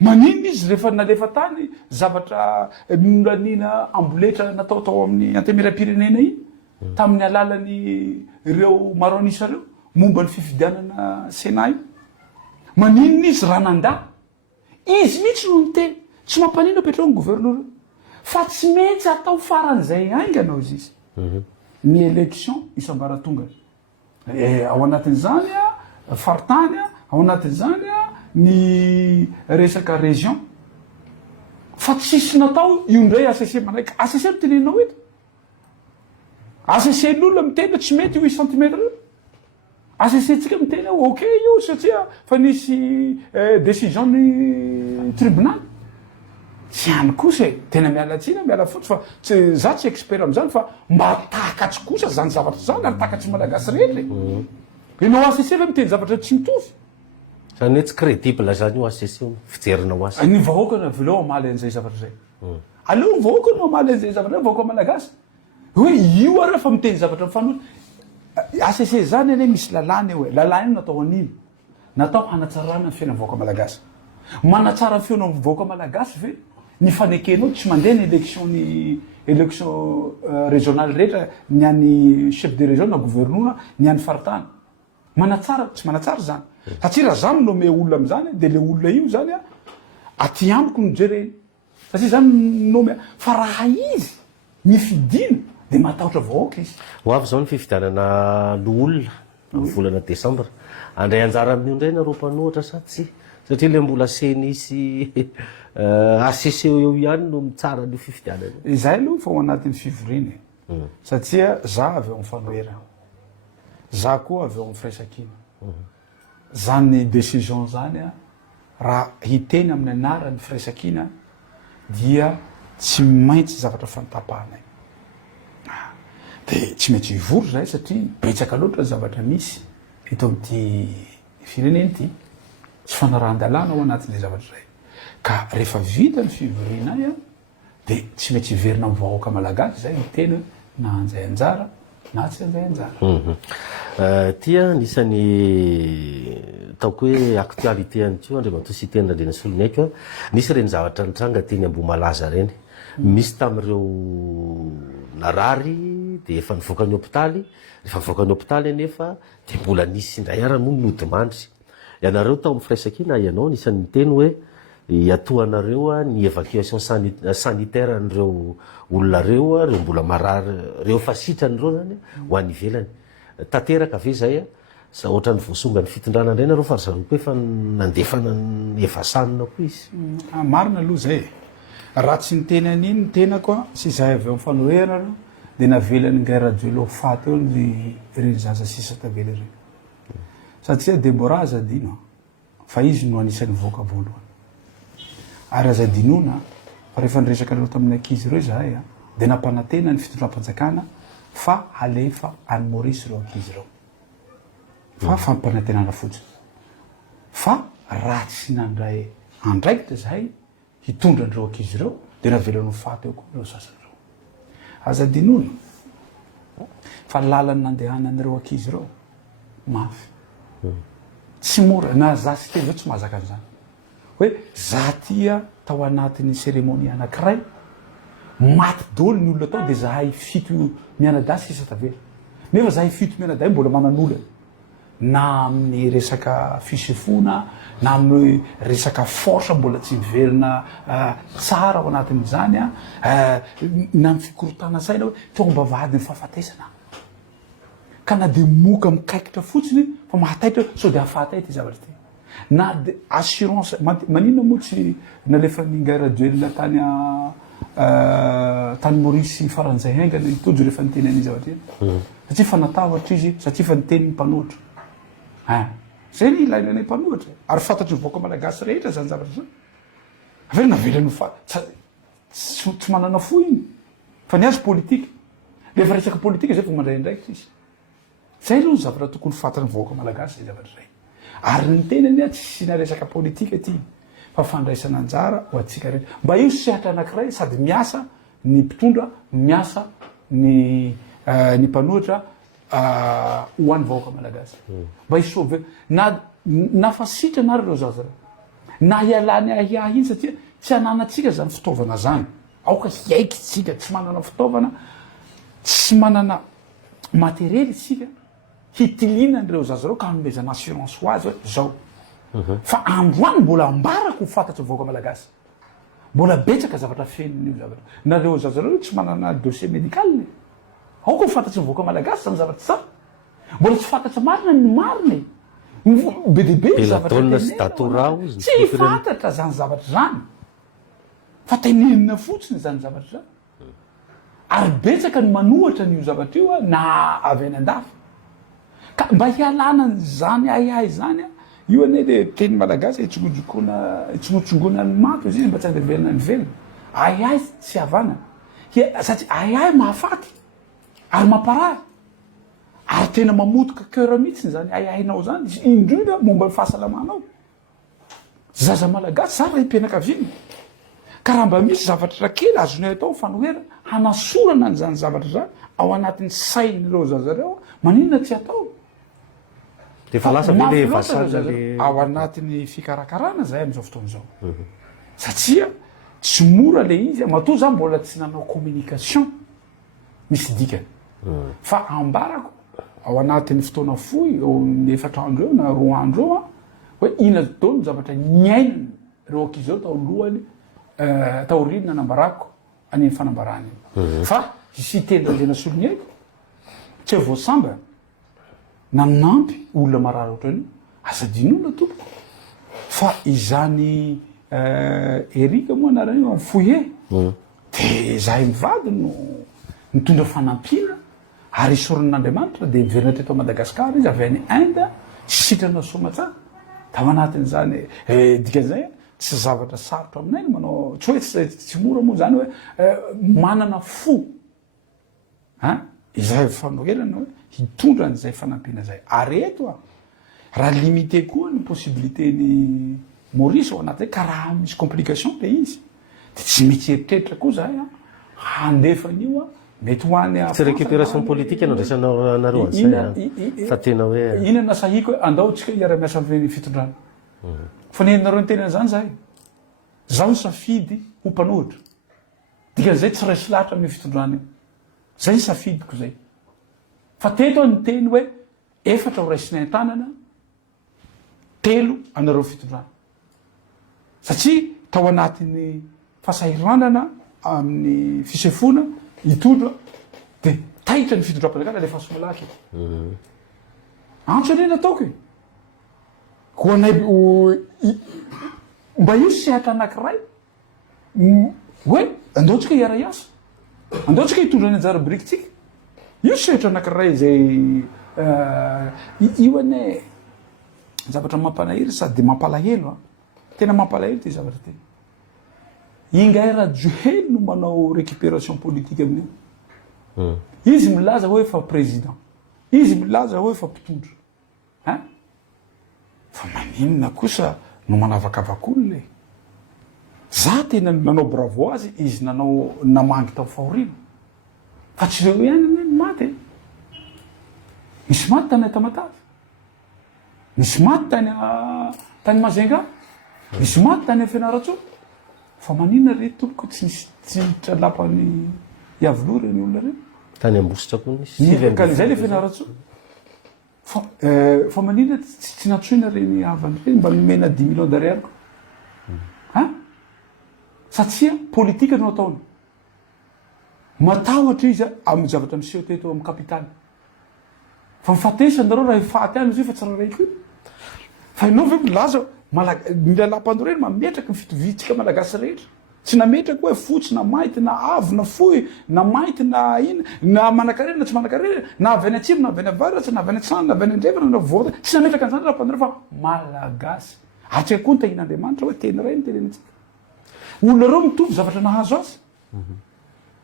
manino izy rehefa nalefa tany zavatra nolanina amboletra natao tao amin'ny antemera-pirenena iny tamin'ny alalan'ny ireo maro anisa reo momba ny fifidianana Sénat io manino izy raha nanda izy mihitsy no niteny tsy mampanino apetrao ny gouverneur fa tsy maintsy atao faran'izay ainganao izy ny élection isam-baratonga ao anatin'izany faritany ao anatin'izany ny resaka région fa tsisy natao io ndray ACC manaiky ACC mitenenao eto ACC n'olona miteny tsy mety 8 cm ACC tsika miteny ok io satria fa nisy décision ny tribunal tsy any kosa tena mialatsina miala fotsy fa za tsy expert am'izany fa mba takatsy kosa zany zavatra zany ary takatsy malagasy rehetra ianao ACC fa miteny zavatra tsy mitovy zany hoe tsy crédible zany io ACC fijerinao azy ny vahoaka vileo amaly an'izay zavatra zay aleo ny vahoaka no amaly an'izay zavatra vahoaka malagasy hoe io ary fa miteny zavatra mifanohitra ACC zany ane misy lalàna hoe lalàna io natao an'ino natao hanatsarana ny fiainan'ny vahoaka malagasy manatsara ny fiainan'ny vahoaka malagasy ve ny fanekenao tsy mandeha ny élection régionale rehetra ny an'ny chef de région na gouverneur ny an'ny faritany manatsara tsy manatsara zany satria raha zany nome olona am'izany de le olona io zany aty amiko no jereny satria zany nome fa raha izy mifidina de matahotra vahoaka izy ho avy zao ny fifidianana loolona amin'ny volana décembre andray anjara amin'io ndray nareo mpanohatra sa tsy satria le mbola senisy ACC eo ihany no mitsara ny fifidianana izay aloha fa ao anatin'ny fivoriny satria za avy eo amin'ny fanoherana za koa avy eo amin'ny firaisan-kina zany décision zany raha hiteny amin'ny anarany firaisan-kina dia tsy maintsy zavatra fanotapahana de tsy maintsy hivory zay satria betsaka loatra zavatra misy eto amin'ity fireneny ity tsy fanarahan-dalàna ao anatin'ilay zavatra zay ka rehefa vita ny fivoriana de tsy maintsy hiverina amin'ny vahoaka malagasy zay ny tena na anjay anjara na tsy anjay anjara tia nisany taoko hoe actualité anytio andriamanto sy tena ndrena solonaiky nisy reny zavatra nitranga teny Ambomalaza reny misy tamin'ireo narary de efa nivoaka ny hôpitaly rehefa nivoaka ny hôpitaly anefa de mbola nisy indray ara no nodimandry ianareo tao amin'ny firaisan-kina ianao nisany miteny hoe atoanareo ny évacuation sanitaire n'ireo olona reo reo mbola marary reo fasitran'ireo zany ho any ivelany tanteraka ve zay sa ohatra ny voasonga ny fitondrana indray nareo fa ry zareo koa efa nandefana ny evasanina koa izy marina aloha zay raha tsy niteny an'iny ny tenako sy zahay avy eo amin'ny fanoherana reo de navelany Ngairajoel ho faty eo ny reny zaza sisa tavela reny satria Deborah Azadino fa izy no anisan'ny voaka voalohany ary azadinona fa rehefa niresaka reo tamin'ny ankizy reo zahay de nampanantena ny fitondram-panjakana fa alefa any Maurice reo ankizy reo fa fampanantenana fotsiny fa raha tsy nandray andraikitra zahay hitondra an'ireo ankizy reo de navelany ho faty eo koa reo sasan'ireo azadinona fa lalany nandehanan'ireo ankizy reo mafy tsy mora na za sy teny zao tsy mahazaka an'izany hoe za tia tao anatin'ny cérémonie anankiray maty dôly ny olona atao dia zahay fito mianadasy isa tavela nefa zahay fito mianaday mbola manan'olana na amin'ny resaka fisefona na amin'ny resaka force mbola tsy miverina tsara ao anatin'izany na amin'ny fikorotana saina hoe tonga mba vady ny fahafatesana ka na dia moka mikaikitra fotsiny fa mahataitra sao dia ahafahatay ty zavatra ty na de assurance maninona moa tsy nalefa ningairaduelina tany tany Maurice faran'izay haingana itojo rehefa niteny an'izy zavatra iny satria fa natahatra izy satria fa niteny ny mpanoatra zay ny ilaina anay mpanoatra ary fantatry ny voaka malagasy rehetra zany zavatra zany avela navelany tsy manana fo iny fa ny azy politika rehefa resaka politika zay fa mandray ndraikitra izy zay aloha ny zavatra tokony fantatry ny voaka malagasy zay zavatra zay ary ny tenany tsy sina resaka politika ty fa fandraisana anjara ho atsika rehetra mba io sehatra anankiray sady miasa ny mpitondra miasa ny mpanoatra ho an'ny vahoaka malagasy mba isove na fasitra na reo zaza na hialany ahiahy iny satria tsy hananatsika zany fitaovana zany aoka hiaiky tsika tsy manana fitaovana tsy manana materiely isika hitiliana nyreo zaza reo ka hanomezana assurance ho azy hoe zao fa androany mbola ambarako ho fantatry vahoaka malagasy mbola betsaka zavatra fenon'io zavatra nareo zaza reo tsy manana dossier médical aoka ho fantatry ny vahoaka malagasy zany zavatra tsara mbola tsy fantatry marina ny mariny be deaibe zavatra sy datorao tsy fantatra zany zavatra zany fa tenenina fotsiny zany zavatra zany ary betsaka ny manohatra n'io zavatra io na avy any an-dafa ka mba hialana zany ahiahy zany io ane le teny malagasy itsongotsongona ny mato izy mba tsy andevelona ny velona ahiahy tsy havana satria ahiahy mahafaty ary mamparahy ary tena mamotoka cœur mihitsiny zany ahiahinao zany indrindra momba ny fahasalamanao zaza malagasy zany raha impianakaviana ka raha mba misy zavatra kely azonay atao fanohera hanasorana n'zany zavatra zany ao anatin'ny sain'ireo zazareo maninona tsy atao defa lasa ve le vasana le ao anatin'ny fikarakarana zay am'izao fotoana zao satria tsy mora le izy matoa zany mbola tsy nanao communication misy dikany fa ambarako ao anatin'ny fotoana foy eo ny efatra andro eo na roa andro eo hoe ina dao ny zavatra nyainany reo ankizy eo tao lohany taoriny nanambarako aniny fanambarany fa sy tendra le nasolognyaiko tsy voasamba nanampy olona marary ohatrany azadin'olona tompo fa izany erika moa anarany io amfoye de zahay mivady no mitondra fanampiana ary isoron'Andriamanitra de miverina teto Madagasikara izy avy any Inde sitrana somatsara da manatin'izany dikan'izay tsy zavatra sarotra aminay manao tsy hoe tsy mora moa zany hoe manana fo izay fanoherana hoe hitondra n'izay fanampiana zay ary eto raha limité koa ny possibilité ny Maurice ao anaty ka raha misy complication le izy de tsy mety eritreritra koa zahay handefanyio mety ho any tsy récupération politique andraisanao nareo an'izay fa tena hoe inana sahiko hoe andaotsika iara-miasa amin'ny fitondrana fa nenareo ny tena zany zahay zaho ny safidy ho mpanohitra dikan'izay tsy raisy lahatra amin'ny fitondrana io zay ny safidiko zay fa teto ny teny hoe efatra ho raisinay an-tanana telo anareo fitondrana satria tao anatin'ny fahasahiranana amin'ny fisefona hitondra de taitra ny fitondram-panjakana le fahasolalaky antso anena ataoko ho anay mba io sehatra anankiray hoe andaotsika hiara-iasa andaotsika hitondra ny anjara birikytsika io sehatra anankiray zay io ane zavatra mampanahiry sady mampalahelo tena mampalahelo ty zavatra ty ingay rajoely no manao récupération politique amin'io izy milaza hoe fa président izy milaza hoe fa mpitondra fa maninona kosa no manavakavak'olo le za tena nanao bravo azy izy nanao namangy tao fahorina fa tsy reo ihany ny maty misy maty tany Tamatavy misy maty tany Mazenga misy maty tany Fianaratsoa fa maninona re tompoko tsy tralapany iavoloha reny olona reny tany ambositra koa zay le fianaratso fa maninona tsy natsoina reny avany reny mba nomena 10 millions d'ariary ko satria politika no ataony matahotra izy amin'ny zavatra miseho teto amin'ny kapitaly fa mifatesany nareo raha faty any izy io fa tsy raha raiky io fa ianao ve milaza ny lalampano reny mametraka ny fitovitsika malagasy rehetra tsy nametraka hoe fotsy na mainty na avo na fohy na mainty na ina na manakarena na tsy manakarena na avy any atsimo na avy any avaratsy na avy any atsana na avy any andrevana na voata tsy nametraka an'izany lalampano reny fa malagasy atsika koa ny tahin'Andriamanitra hoe teny ray ny tenenitsika olona reo mitovy zavatra nahazo azy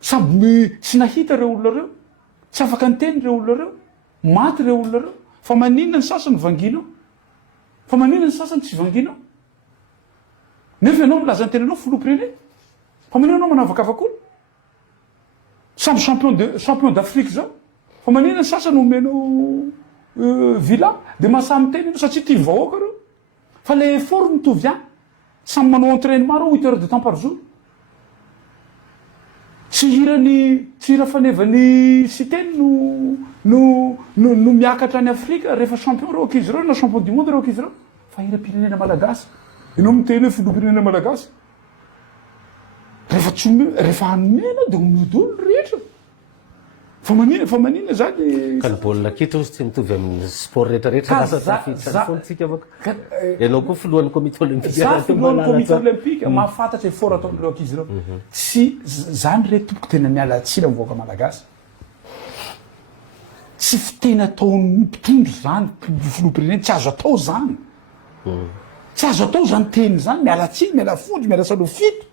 samy tsy nahita reo olona reo tsy afaka nyteny reo olona reo maty reo olona reo fa maninona ny sasany vanginao fa maninona ny sasany tsy vanginao nefa ianao milaza ny tenanao filompireny fa maninona anao manavakavakola samy champion d'Afrique zao fa maninona ny sasany omenao villa de mahasamy teny ianao satria tia vahoaka reo fa le effort mitovy ihany samy manao entraînement reo 8 heures de temps par jour tsy hira fanevany sy teny no miakatra any Afrika rehefa champion reo akizy reo na champion du monde reo akizy reo fa hira-pirenena malagasy ianao miteny hoe filopirenena malagasy rehefa hanomena de omodolo rehetra fa maninona zany ka ny baolina kitra ozy tsy mitovy amin'ny sport rehetrarehetra lasafontsika avaka ianao koa filohan'ny comité olympique za filohan'ny comité olympique mahafantatra effort ataon'ireo akizy reo tsy zany re tompoko tena miala tsila mivoaka malagasy tsy fitena ataon'ny mpitondro zany filopirenena tsy azo atao zany tsy azo atao zany teny zany miala tsiny miala fondro miala salofito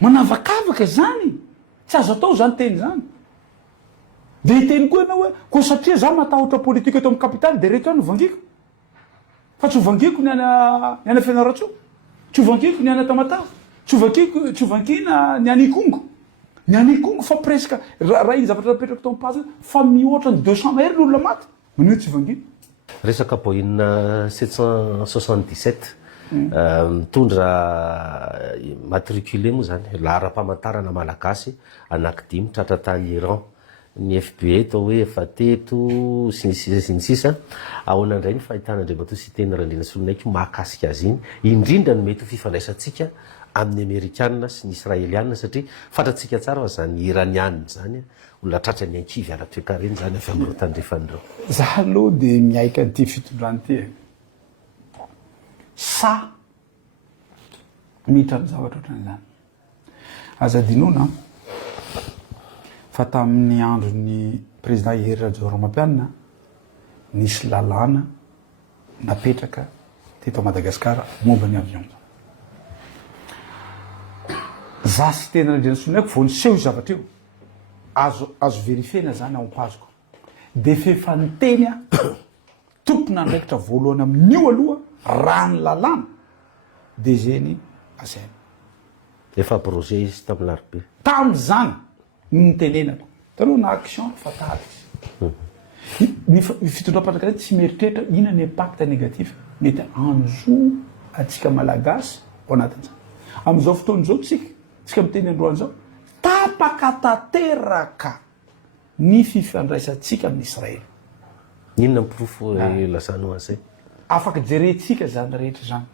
manavakavaka zany tsy azo atao zany teny zany de iteny koa ianao hoe ko satria za matahotra politika eto amin'ny kapitaly de reto ihany vangiko fa tsy vangiko ny ana Fianaratsoa tsy vangiko ny ana Tamatave tsy vankina ny any Ikongo fa presque raha iny zavatra napetraka tao ampazy fa mihoatra ny 200 mahery ny olona maty manio tsy vangino resaka boina 777 mitondra matriculé moa zany lahara-pamantarana malagasy anankidimy tratra tany Iran ny FBA tao hoe efa teto sy ny sisa ahoana indray ny fahitana andriamatoa sy teny Randriana Solonaiky mahakasika azy iny indrindra no mety ho fifandraisantsika amin'ny Amerikanina sy ny Israelianina satria fantatsika tsara fa zany Iranianina zany olona tratra ny ankivy ara-toekareny zany avy amin'ireo tandrefan'ireo za aloha de miaika an'ity fitondrany ty sa mitra ny zavatra ohatran'izany azadinona fa tamin'ny andron'ny président Ihery Rajaoramampianina nisy lalàna napetraka teto Madagasikara momba ny avion za sy teny Randriana Solonaiky vao niseho zavatra io azo verifiena zany ao ampazoko de fefa niteny tompona andraikitra voalohany amin'io aloha raha ny lalàna de zeny asaina efa projet izy tamin'ny larbe tam'zany nitenenako taloha na action fatale ny fitondram-panjakana tsy meritreritra ina ny impact négatif mety anjo atsika malagasy ao anatin'izany amin'izao fotoan'izao tsika miteny androan'izao tapaka tanteraka ny fifandraisantsika amin'ny Israely inona mipirofo lasano asay afaka jerentsika zany rehetra zany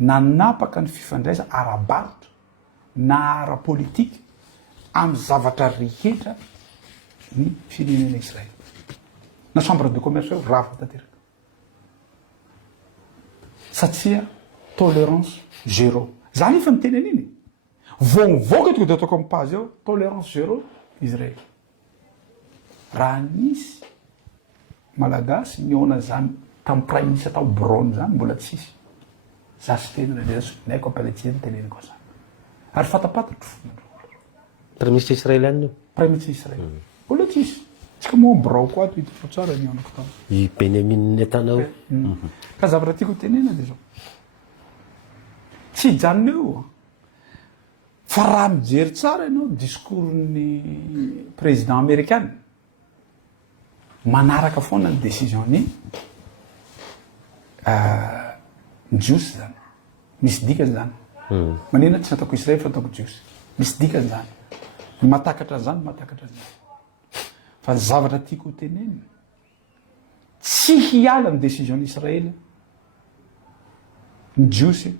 nanapaka ny fifandraisa ara-barotra na ara-politika amin'ny zavatra rehetra ny firenena Israely na chambre de commerce rafa tanteraka satria tolérance zéro zany efa miteny an'iny vao mivoaka tonga de ataoko amin'ny page ao tolérance zéro Israely raha nisy malagasy niona zany tamin'ny prime ministre tao Brown zany mbola tsisy za sy teny Randriana Solonaiky ampalatia ny teneniko zany ary fatapatatro prime ministre israélienne prime ministre Israely mbola tsisy tsika moa Brown koa to hitako tsara ny onako tao i Benjamin Netanyahu ka zavatra tiako tenena de zao tsy janona eo fa raha mijery tsara ianao discours ny président américain manaraka foana ny décision ny jiosy zany misy dikany zany manina tsy nataoko israely fa ataoko jiosy misy dikan'zany ny matakatra an'zany matakatra an'zany fa ny zavatra tiako ho tenenina tsy hiala ny décision-n'israely ny jiosy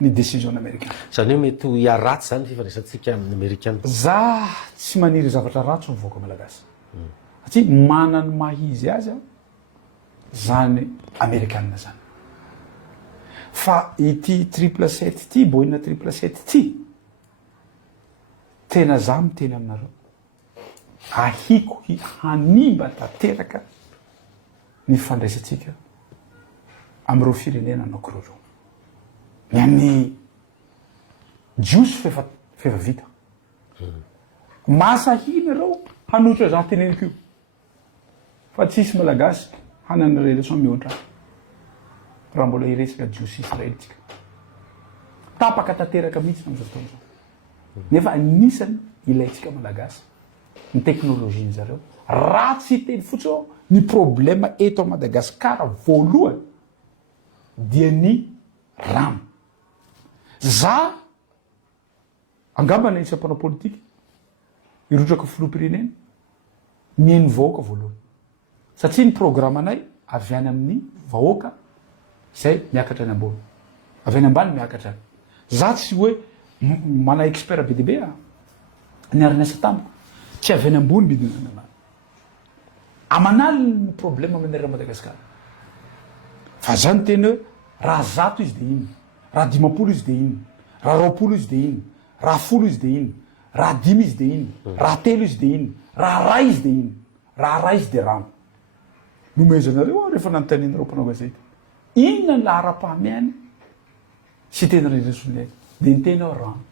ny décision américaine zany hoe mety ho iaratsy zany fifandraisantsika amin'ny amerikana za tsy maniry zavatra ratso mivoaka malagasy satria manany mahizy azy a zany amerikanina zany fa ity 777 ty Boeing 777 ty tena za miteny aminareo ahiko hanimba tanteraka ny fandraisantsika am'ireo firenena anakireo ny an'ny jiosy fefa vita masahina reo hanotra za teneniko io fa tsisy malagasy hanana relation mihoatra raha mbola iresaka jiosy israelitsika tapaka tanteraka mihitsy am'izao fotoana zao nefa anisany ilaitsika malagasy ny teknôlôjia zareo raha tsy teny fotsiny ao ny problema eto Madagasikara voalohany dia ny rano za angambana isy mpanao politika irotraka filoham-pirenena mihaino vahoaka voalohany satria ny programanay avy any amin'ny vahoaka zay miakatra any ambony avy any ambany miakatra any za tsy hoe mana expert be dibe niarina tamiko tsy avy any ambony midinana amanaly ny problema manera Madagasikara fa zany teny hoe raha zato izy de iny raha 10 izy de iny raha 20 izy de iny raha 10 izy de iny raha 10 izy de iny raha 3 izy de iny raha ray izy de iny raha ray izy de rano nomezanareo rehefa nanotanenareo mpanao gazety inona ny lahara-pahamehany sy tena reresonay de ny tena ao rano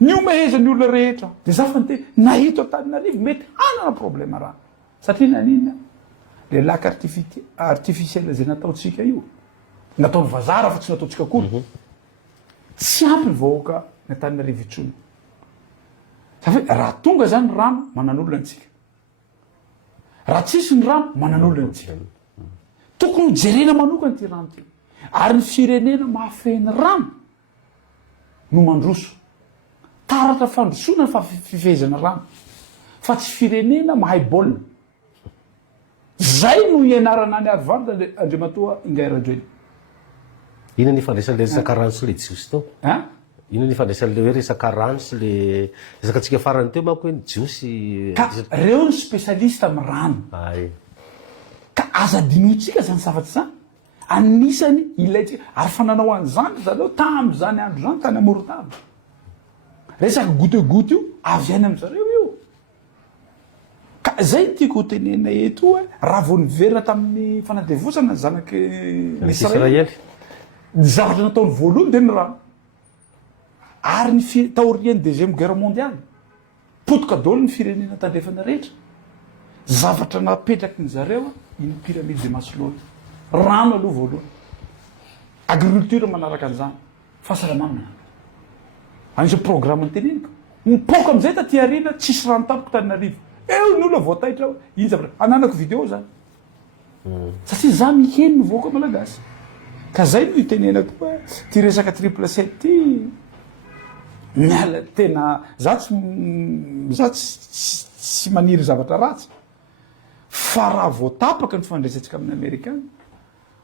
ny omeheza ny olona rehetra de za fa nyteny nahito an-taninarivo mety hanana problema rano satria nanina le laka artificiel zay nataotsika io nataony vazara fa tsy nataotsika akory tsy ampy ny vahoaka ny Antananarivo intsony satria raha tonga zany rano manan'olona antsika raha tsisy ny rano manan'olona antsika tokony jerena manokana ty rano ty ary ny firenena mahafehny rano no mandroso taratra fandrosona fa fifehezana rano fa tsy firenena mahay baolina zay no ianarana any Harvard Andriamatoa Ingay Rajoelina ina ny fandraisan'le resaka rano sy le jiosy tao ina ny fandraisan'le hoe resaka rano sy le resakatsika farany teo manko hoe ny jiosy ka reo ny spécialiste amin'ny rano ay ka aza dinotsika zany zavatsy zany anisany ilaitsika ary fananao an'izany zareo tam'zany andro zany tany amoron-tany resaka gotegote io avy any am'zareo io ka zay tiako tenena eto hoe raha vao niverina tamin'ny fanadevosana zanaky Israely ny zavatra nataony voalohany de ny rano ary ny taorian'ny deuxième guerre mondiale potoka daholo ny firenena tandrefana rehetra zavatra napetraky ny zareo iny pyramide de Maslow rano aloha voalohany agriculture manaraka an'izany fahasalamamana anisy programme ny teneniko mipoka am'izay taty arina tsisy rano tampoka Tananarivo eo ny olona voataitra iny zavatra ananako video zany satria za miheno ny voaka malagasy ka zay no itenenako hoe ty resaka 777 ty miala tena za tsy maniry zavatra ratsy fa raha voatapaka ny fandraisantsika amin'ny Amerikana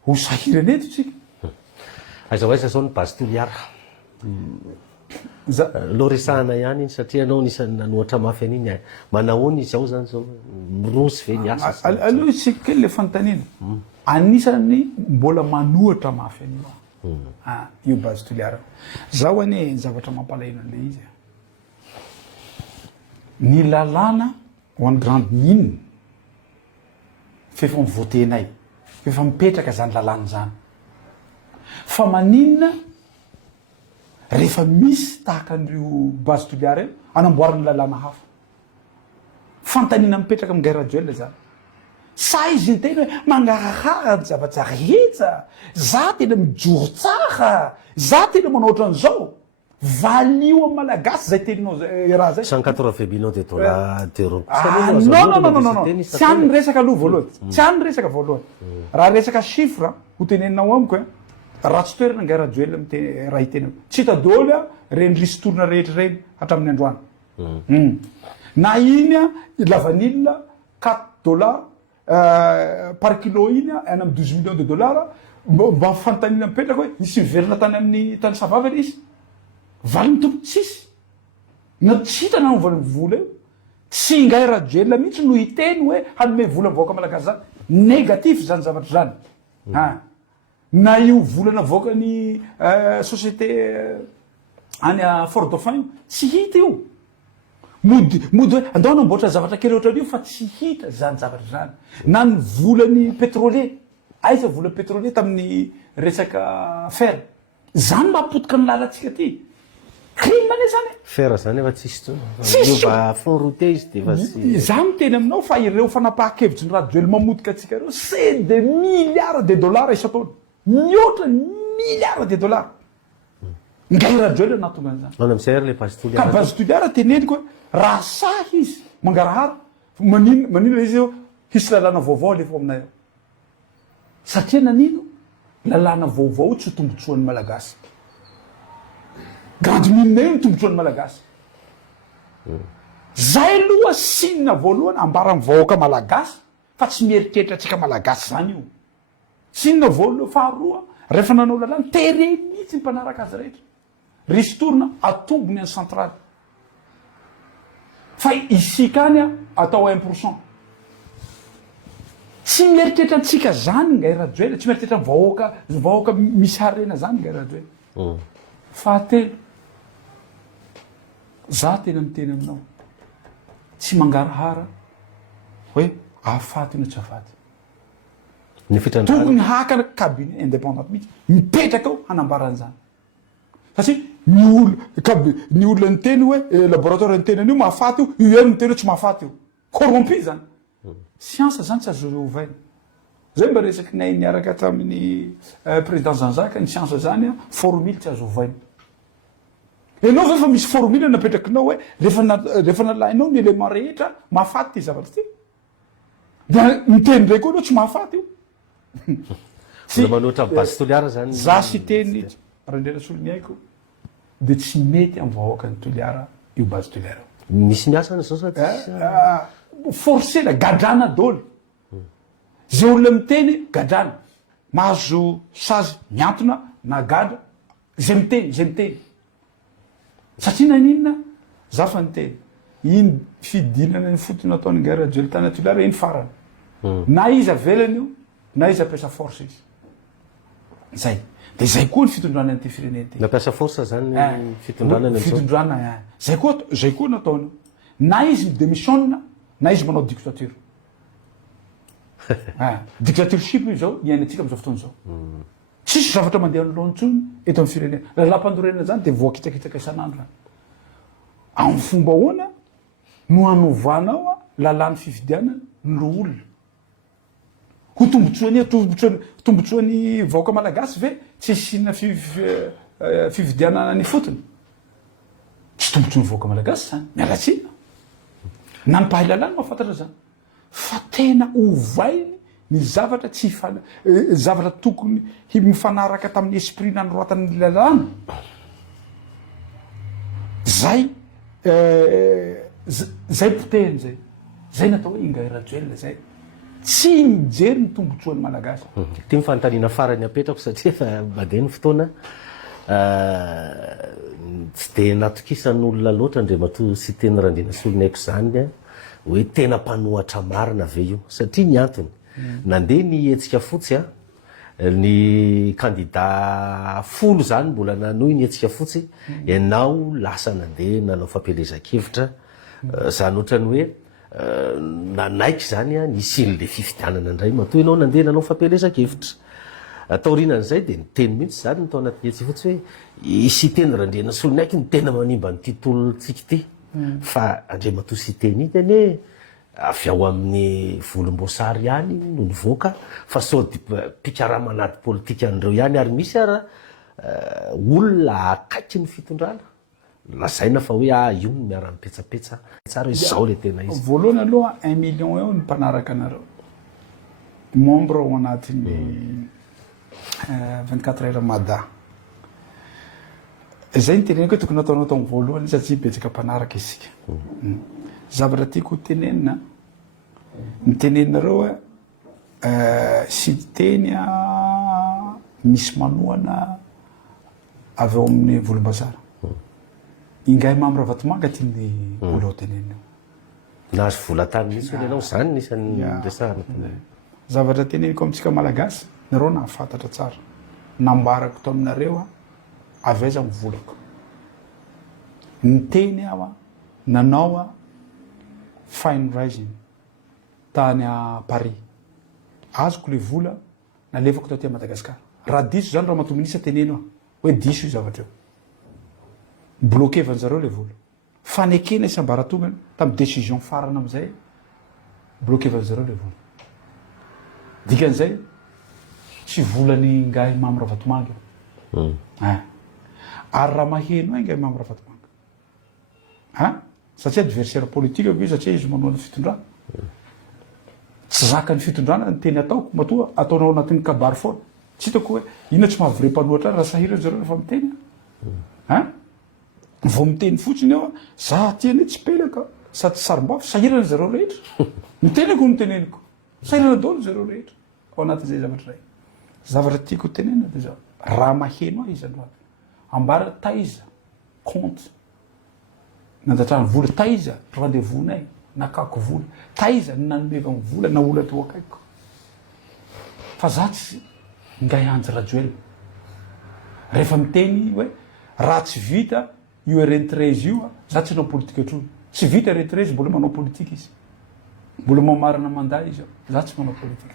ho sahirana eto tsika aiza ho aiza zao ny base toliara lo resahana ihany iny satria anao nisany nanohatra mafy an'iny manahoana izy ao zany zao mirosy ve ny asa aloha isika kely le fanontaniana anisany mbola manohatra mafy an'io io base toliara zaho ane zavatra mampalahelo an'le izy ny lalàna ho an'ny grande mine fefa mivotenay fefa mipetraka zany lalàna zany fa maninona rehefa misy tahaka an'io base toliara io anamboarany lalàna hafa fantanina mipetraka amin'ny Ingay Rajoelina zany sa izy ny tena hoe mangahaha ny zavatsara hetsa za tena mijoro tsara za tena manao ohatran'izao valio amin'ny malagasy zay teninao raha zay 180 millions de dollars d'euros non tsy any resaka aloha voalohany tsy any resaka voalohany raha resaka chiffre ho teneninao amiko raha tsy toerana nga rajoel raha hitena tsy hita dôly a reny risotorona rehetra reny hatramin'ny androany na iny a lavanilina 4 dollars par kilo iny a any amy 12 millions de dollars mba fantanina mipetraka hoe isy miverina tany amin'ny tany savavany izy valy mitombo tsisy na tsy hitana ny vola io tsy ingay rajoel mihitsy no hiteny hoe hanome vola mivoaka malagasy zany négatif zany zavatra zany na io volana voakany société any a Fort Dauphin io tsy hita io mody hoe andao namboatra zavatra kely ohatran'io fa tsy hita zany zavatra zany na ny volany pétrolier aiza vola pétrolier tamin'ny resaka fer zany mapotika ny lalantsika ty crime ane zany fer zany efa tsisy ova fond routier izy de efa sy za miteny aminao fa ireo fanapaha-kevitry ny rajoely mamodika atsika reo c'est des milliards de dollars isa-taona mihoatra milliards de dollars ngay rajoely anatonga an'izany ao am'zay ary le base ka toliara base toliara teneniko hoe raha sahy izy mangarahara manina izy eo hisy lalàna vaovao lefa aminay ao satria nanino lalàna vaovao tsy tombotsoan'ny malagasy grande mine io tombotsoan'ny malagasy zay aloha sinina voalohany ambara mivahoaka malagasy fa tsy mieritreritra atsika malagasy zany io sinina voalohany faharoa rehefa nanao lalàna tereny mihitsy ny mpanaraka azy rehetra risotorona atombony any centrale fa isika any a atao 1%. Tsy mieritreritra antsika zany ngay rajoely tsy mieritreritra vahoaka misy harena zany ngay rajoely fahatelo za tena miteny aminao tsy mangarahara hoe afaty no tsy afaty ny fitrandrina tokony haka cabinet indépendant mihitsy mipetraka ao hanambaran'izany satria ny olona ny teny hoe laboratoire ny tenan'io mahafaty io io ny teny hoe tsy mahafaty io corrompu zany science zany tsy azo ovaina zay mba resaky nay niaraka tamin'ny président Zanzaka ny science zany a formule tsy azo ovaina enao ve fa misy formule napetrakinao hoe rehefa nalainao ny élément rehetra mahafaty ty zavatra ty da miteny ndray koa anao tsy mahafaty io manoatra base toliara zany za sy teny raha ndrena solony aiko de tsy mety amin'ny vahoaka ny toliara io base toliara misy miasana zao sa tsisy forcé la gadrana dôly zay olona miteny gadrana mahazo sazy miantona na gadra zay miteny satria naninona za fa niteny iny fidinana ny fotony ataony ngay rajoely tany toliara iny farany na izy avelany io na izy ampiasa force izy zay de zay koa ny fitondrana an'ity firenena ty nampiasa force zany fitondrana ny fitondrana zay koa nataony na izy midémissionna na izy manao dictature dictatureship io zao iaina atsika am'izao fotoana zao tsisy zavatra mandeha nylohantsony eto amin'ny firenena raha lampandorenana zany de voakitsakitsaka isan'andro amin'ny fomba hoana no hanovanao a lalàny fifidianana no olona ho tombotsoany vahoaka malagasy ve tsy sina fifidianana ny fotony tsy tombotsoany vahoaka malagasy zany mialatsina na ny mpahay lalàny mahafantatra zany fa tena ovainy ny zavatra tsy zavatra tokony mifanaraka tamin'ny esprit nanoroatan'ny lalàna zay potehiny zay natao hoe ingay rajoel zay tsy mijery ny tombotsoan'ny malagasy ty mifantanina farany apetrako satria efa mandeha ny fotoana tsy de natokisan'olona loatra andriamato sy teny randrina solony aiko zany hoe tena mpanohatra marina ve io satria ny antony nandeha ny etsika fotsy ny candidat folo zany mbola nanohy ny etsika fotsy ianao lasa nandeha nanao fampelezan-kevitra zany ohatrany hoe nanaiky zany nisin'le fifidianana indray matoa ianao nandeha nanao fampelezan-kevitra taorinan'izay de ny teny mihitsy zany nitao anatin'ny etsika fotsy hoe isy teny randrena solony aiky ny tena manimba ny titolontsika ty fa andriamato sy teny iny ane avy ao amin'ny volomboasary ihany no nivoaka fa sao pikara manaty politika andreo ihany ary misy ara olona akaiky ny fitondrana lazaina fa hoe io no miara-mipetsapetsa tsara hoe zao le tena izy voalohany aloha 1 million eo ny mpanaraka anareo membre ao anatin'ny 24 heures mada zay ny teneniko hoe tokony ataonao tamin'ny voalohany satria betsaka mpanaraka isika zavatra tiako tenenina ny tenenareo sy teny misy manoana avy eo amin'ny volombazara ingay mamra vatomanga tiany olo ao tenenina nahazo volatany mihitsy hoe ianao zany nisan'ny resahana zavatra teneniko amintsika malagasy nareo nahafantatra tsara nambarako to aminareo avy aiza mivolako ny teny aho nanao fine rising tany a Paris azoko le vola nalefako taty Madagasikara raha diso zany raha matominisa teneno hoe diso io zavatra eo bloqué vanjareo le vola fanekena isambaratonga tamin'ny décision farana amizay bloqué vanjareo le vola dikan'izay tsy volany ngahy mamra vatomanga ary raha maheno ngahy mamra vatomanga satria adversaire politique io satria izy manoana fitondrana tsy zaka ny fitondrana ny teny ataoko matoa ataonao anatin'ny kabary foana tsy hitako hoe inona tsy mahavre mpanoatra raha sahira zareo rehefa miteny vao miteny fotsiny eo za tiany tsy pelaka sady sarim-bafy sahirana zareo rehetra mitenako niteneniko sahirana daolo zareo rehetra ao anatin'izay zavatra ray zavatra tiako tenena de zao raha maheno izy androany ambara taiza compte nandatrany vola taiza rendez-vous-nay nakako vola taiza nanomeva ny vola na ola to akaiko fa za tsy ngay anjy rajoel rehefa miteny hoe raha tsy vita io rentreze io za tsy nanao politika atrony tsy vita rentreze mbola manao politika izy mbola mamarina manday izy za tsy manao politika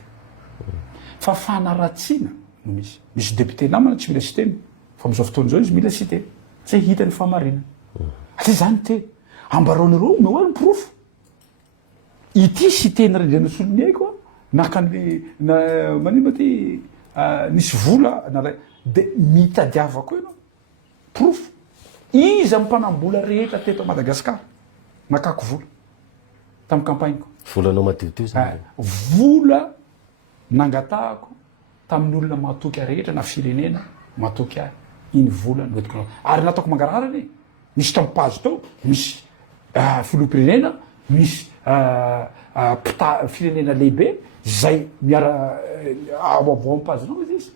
fa fanaratsiana no misy député namana tsy mila siteny fa amizao fotoana zao izy mila siteny tsy hitany famarinana atria zany teny ambaraonareo meoa ny profo ity siteny rendrena soloniaiko nakany manino ty nisy vola naray de mitadiavako ianao profo iza mpanambola rehetra teto Madagasikara nakako vola tamin'ny campagneko volanao matioto zany vola nangatahako tamin'ny olona matoky rehetra na firenena matoky ahy iny vola noetiko ary nataoko mangararany misy tampazo tao misy filopirenena misy firenena lehibe zay miara avoavo ampazonao izy izy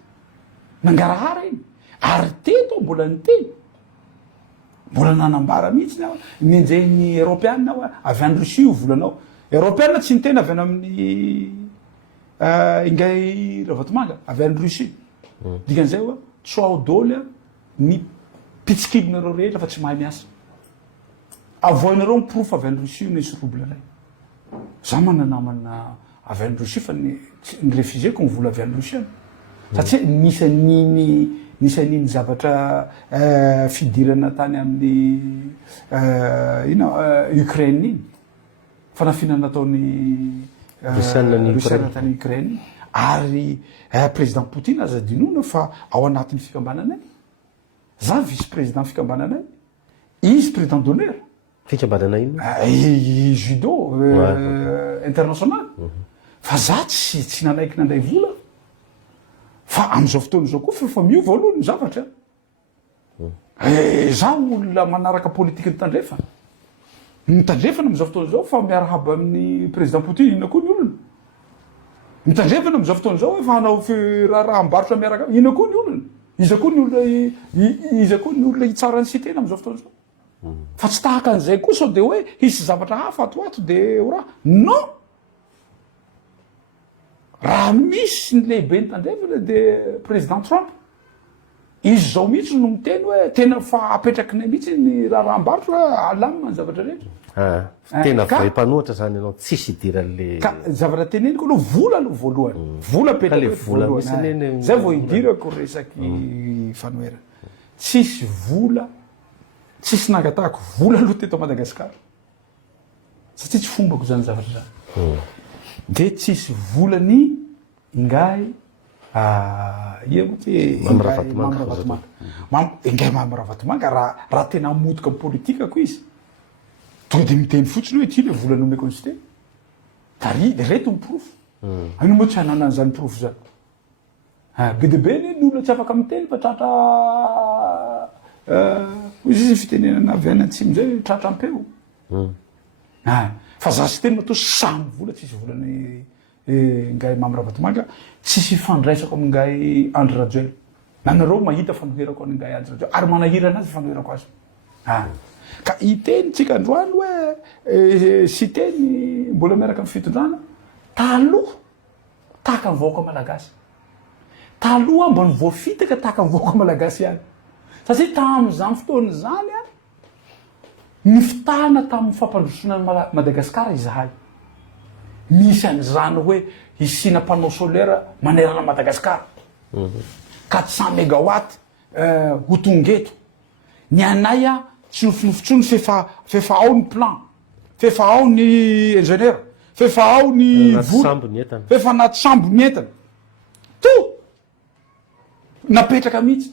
nangarahara iny ary teto mbola nyteny mbola nanambara mihitsy nao nenjeny européenne ao avy any Russie io volanao européenne tsy niteny avy any amin'ny ingay ravatomanga avy any Russie dikan'izay oa tsoao dôly ny pitsikilonareo rehetra fa tsy mahay miasa avoinareo miprofo avy any Russie io nisy roble ray za mananamana avy any Russie fa ny refuseko ny vola avy any Russie satria nisan'iny zavatra fidirana tany amin'ny Ukraine iny fanafinana nataony Rusiana tany Ukraine ary président Poutine aza dinona fa ao anatin'ny fikambananay za vice président fikambananay izy président d'honneur fikambanana ino judo international fa za tsy nanaiky nanday vola fa am'izao fotoana zao koa fa miova aloha ny zavatra za olona manaraka politika nitandrefana am'izao fotoana zao fa miarahaba amin'ny président Poutine ina koa ny olona mitandrefana am'izao fotoana zao hoe fa hanao raha ambarotra miaraka ina koa ny olona iza koa ny olona hitsara ny sitena am'izao fotoana zao fa tsy tahaka an'izay koa sao de hoe hisy zavatra hafa atoato de raha non raha misy ny lehibe nitandrefana de président Trump izy zao mihitsy no miteny hoe tena fa apetrakinay mihitsy ny raha ambarotra alamina ny zavatra rehetra tena vaim-panoatra zany ianao tsisy idiran'le ka zavatra teneniko aloha vola aloha voalohany vola le vola misy neny zay vao idirako resaky fanoera tsisy vola tsisy nangatahako vola aloha teto Madagasikara satria tsy fombako zany zavatra zany de tsisy volany ingay mamravatomanga ingay mamravatomanga raha tena motoka amin'ny politika ko izy tonga de miteny fotsiny hoe ty le vola nomeko ny siteny tary reto ny profo ano moa tsy hanana an'izany profo zany be dia be ny olona tsy afaka miteny fa tratra hoy izy fitenenana avy any antsimo zay tratra ampeo fa za sy teny matao samy vola tsisy volany ngay mamyravatomanka tsisy fandraisako amingay Andry Rajoelina nanareo mahita fanoherako an'ingay Andry Rajoelina ary manahira anazy fanoherako azy ka iteny tsika androany hoe sy teny mbola miaraka amin'ny fitondrana taloha tahaka ny vahoaka malagasy taloha mba ny voafitaka tahaka ny vahoaka malagasy ihany satria tamin'izany fotoana zany ny fitahana tamin'ny fampandrosoana Madagasikara izahay misy an'izany hoe isina mpanao solaire manerana Madagasikara 400 mégawatt ho tongeto ny anay tsy nofinofotsony fefa ao ny plan fefa ao ny ingénieur fefa ao ny fefa anaty sambo ny entana to napetraka mihitsy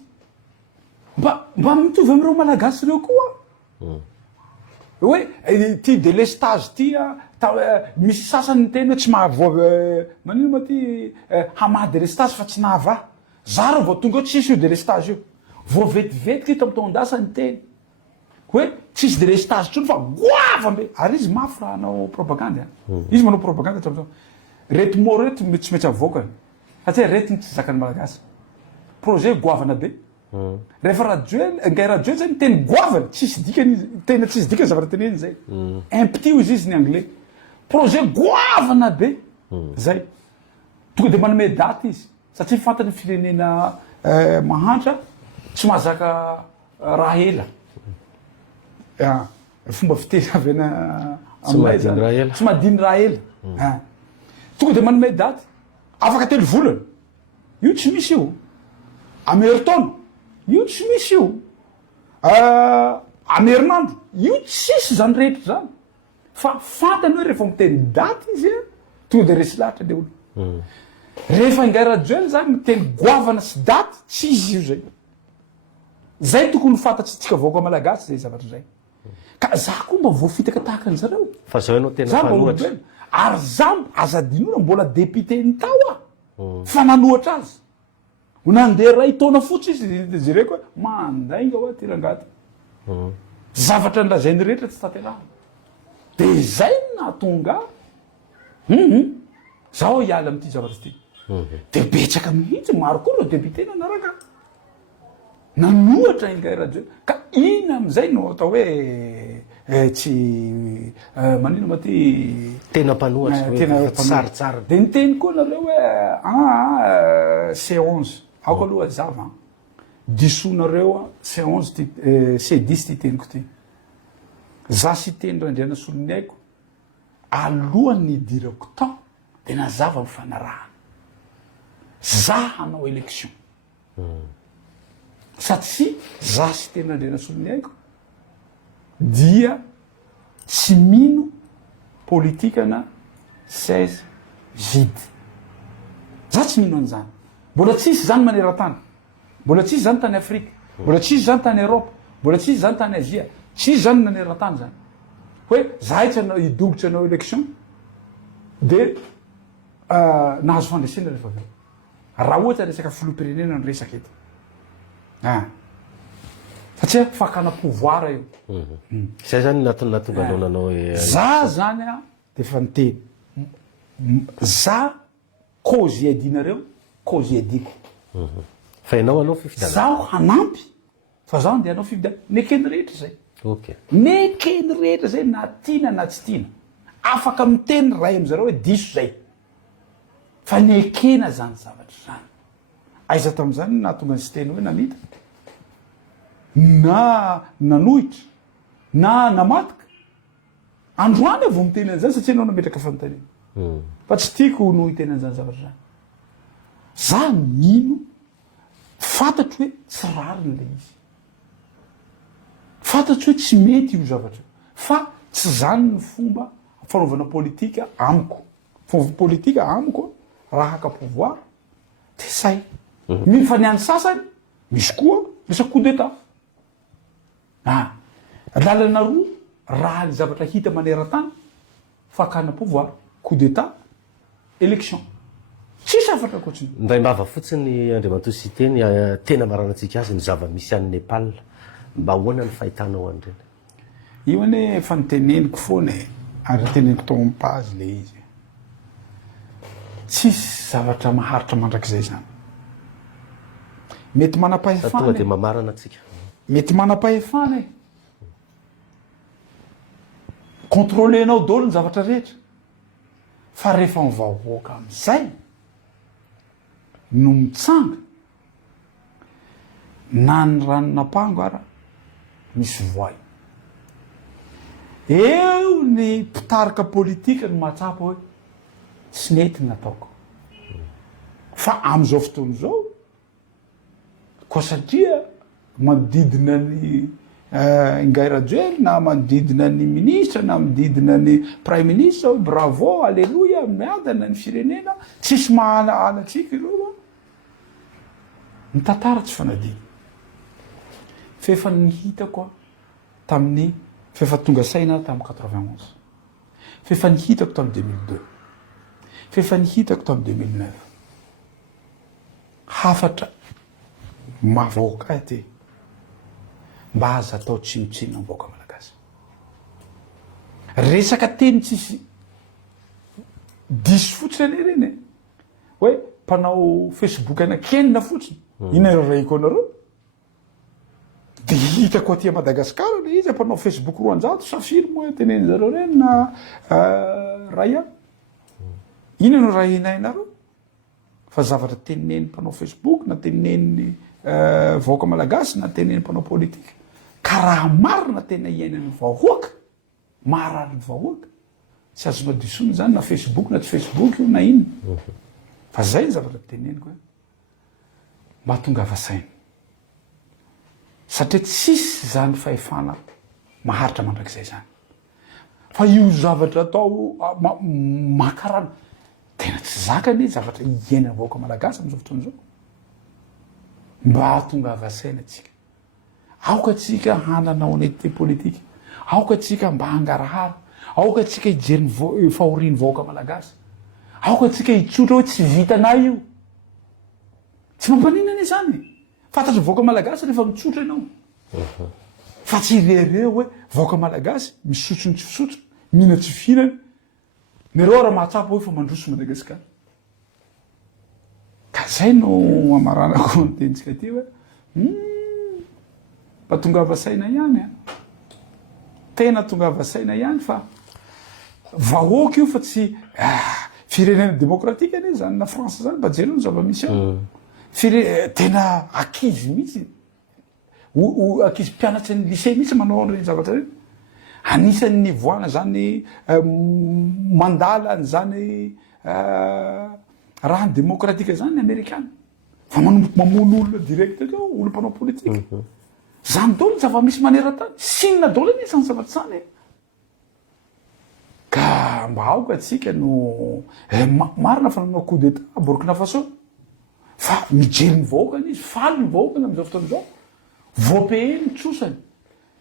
mba mitovy am'ireo malagasy reo koa hoe ty délestage ty misy sasany ny teny hoe tsy manino ma ty hamaha délestage fa tsy nahava za reo vao tonga eo tsisy io délestage io vao vetivetiky ito am'taondasa ny teny hoe tsisy délestage tsony fa goavambe ary izy mafy raha hanao propagande izy manao propagande reto mo reto tsy metsy avoaka satria rety ny tsy zakany malagasy projet goavana be rehefa ngay radio zay ny teny goavana tsisy dikany tena tsisy dikany zavatra teneny zay impty izy izy ny anglais projet goavana be zay tonga de manome daty izy satria fantany firenena mahantra tsy mahazaka raha ela fomba fiteny avy ena tsy madiny raha ela tonga de manome daty afaka telo volana io tsy misy io ameritaona io tsy misy io amerinandro io tsisy zany rehetra zany fa fantany hoe rehefa miteny daty izy tonga de resy lahatra le olo rehefa ingay rajoely zany miteny goavana sy daty tsy izy io zay tokony fantatsitsika vaoaka malagasy zay zavatra zay ka za koa mba voafitaka tahaka an'zareo fa zao ianao tena mpanohatra ary za azadinona mbola député ny tao fa nanohatra azy nandeha ray taona fotsy izy jereko hoe mandainga hoe tyrangaty zavatra nlazainy rehetra tsy taterahana de zay natonga zaho hiala am'ty zavatra ty de betsaka mihitsy maro koa reo député nanaraka nanohatra ingay radio ka ina am'izay no atao hoe tsy manino ma ty tena mpanohatry tena tsaratsara de niteny koa nareo hoe C11 aoko aloha zava disonareo C11 C10 ty teniko ty za sy teny randriana solony aiko alohan'ny idirako tao de nazava mifanarahana za hanao élection satria za sy teny randriana solony aiko dia tsy mino politikana 16 vide za tsy mino an'izany mbola tsisy zany maneran-tany mbola tsisy zany tany Afrika mbola tsisy zany tany Europe mbola tsisy zany tany Azia tsisy zany maneran-tany zany hoe zahay tsy idogotry anao élection de nahazo fandresena rehefa avy raha ohatra resaka filoham-pirenena ny resaka eto satria fakana pouvoir io zay zany natonga anao nanao za zany de fa niteny za cause iadinareo cause iadiko fa ianao anao fifidana zaho hanampy fa zaho nde anao fifidana nekeny rehetra zay nekeny rehetra zay na tiana na tsy tiana afaka miteny ray am'zareo hoe diso zay fa nekena zany zavatra zany aiza tam'zany natonga ny sy teny hoe nanita na nanohitra na namataka androany avo miteny an'zany satria anao nametraka fanontaniana fa tsy tiako no hiteny an'zany zavatra zany za mino fantatro hoe tsy rariny le izy fantatro hoe tsy mety io zavatra fa tsy zany ny fomba fanaovana politika amiko fomba politika amiko raha haka pouvoir de say fa ny any sasany misy koa resaky coup d'état lalana roa raha ny zavatra hita maneran-tany fakana pouvoir coup d'état élection tsisy tsisy afaka koatriny ndray mbava fotsiny andriamanto sy teny tena maranantsika azy ny zava-misy an'ny Nepal mba ahoana ny fahitanao an'ireny io ane efa niteneniko foana ary teneniko tao amin'ny page le izy tsisy zavatra maharitra mandrakizay zany mety tonga manam-pahefana dia mamarana atsika mety manam-pahefana e contrôlenao daholo ny zavatra rehetra fa rehefa mivahoaka amin'izay no mitsanga na ny ranonampango ara misy voay eo ny mpitarika politika no mahatsapa hoe tsy nety ny ataoko fa amin'izao fotoana izao koa satria manodidina ny Ngairajoely na manodidina ny ministra na manodidina ny prime ministre bravo alleluia miadana ny firenena tsisy mahala atsika ireo ny tantara tsy fanadina fefa nihitako tamin'ny fefa tonga saina tamin'ny 91 fefa nihitako tamin'ny 2002 fefa nihitako tamin'ny 2009 hafatra mavahoaka aty mba aza atao tsinotsinona mivahoaka malagasy resaka teny tsisy diso fotsiny ane reny hoe mpanao Facebook anakenina fotsiny ina raiko anareo de hitako aty Madagasikara le izy mpanao Facebook 200 safiry moa teneny zareo reny na raya ina no raha inainareo fa zavatra teneneny mpanao Facebook na teneneny vahoaka malagasy na teneneny mpanao politika ka raha marina tena iainany vahoaka maharary vahoaka tsy azonao disony zany na Facebook na tsy Facebook io na ino fa zay ny zavatra teneniko hoe mba tonga vasaina satria tsisy zany fahefana maharitra mandrakizay zany fa io zavatra atao makarana tena tsy zakany zavatra iainany vahoaka malagasy amin'izao fotoana izao mba tonga vasaina atsika aoka atsika hanana honnêteté politique aoka atsika mba hangarahara aoka atsika hijery fahoriany vahoaka malagasy aoka atsika hitsotra hoe tsy vitanay io tsy mampaninana zany fantatry vahoaka malagasy rehefa mitsotra ianao fa tsy irereo hoe vahoaka malagasy misotrony tsy fisotra mihina tsy fihinana nereo raha mahatsapa hoe fa mandroso Madagasikara ka zay no amaranako ny tenitsika ty hoe mba tonga vasaina ihany tena tonga vasaina ihany fa vahoaka io fa tsy firenena demokratika ane zany na France zany mba jereo ny zava-misy tena akizy mihitsy akizy mpianatry ny lycée mihitsy manao an'ireny zavatra reny anisan'ny nivoana zany mandala zany raha ny demokratika zany ny amerikana fa mamono olona direct teo olo mpanao politika zany dolo ny zava-misy maneran-tany sinina dolo ane zany zavatra zany ka mba aoka atsika no marina fa nanao coup d'état Burkina Faso fa mijery ny vahoakany izy faly ny vahoakany amin'izao fotoana izao voapeheny tsosany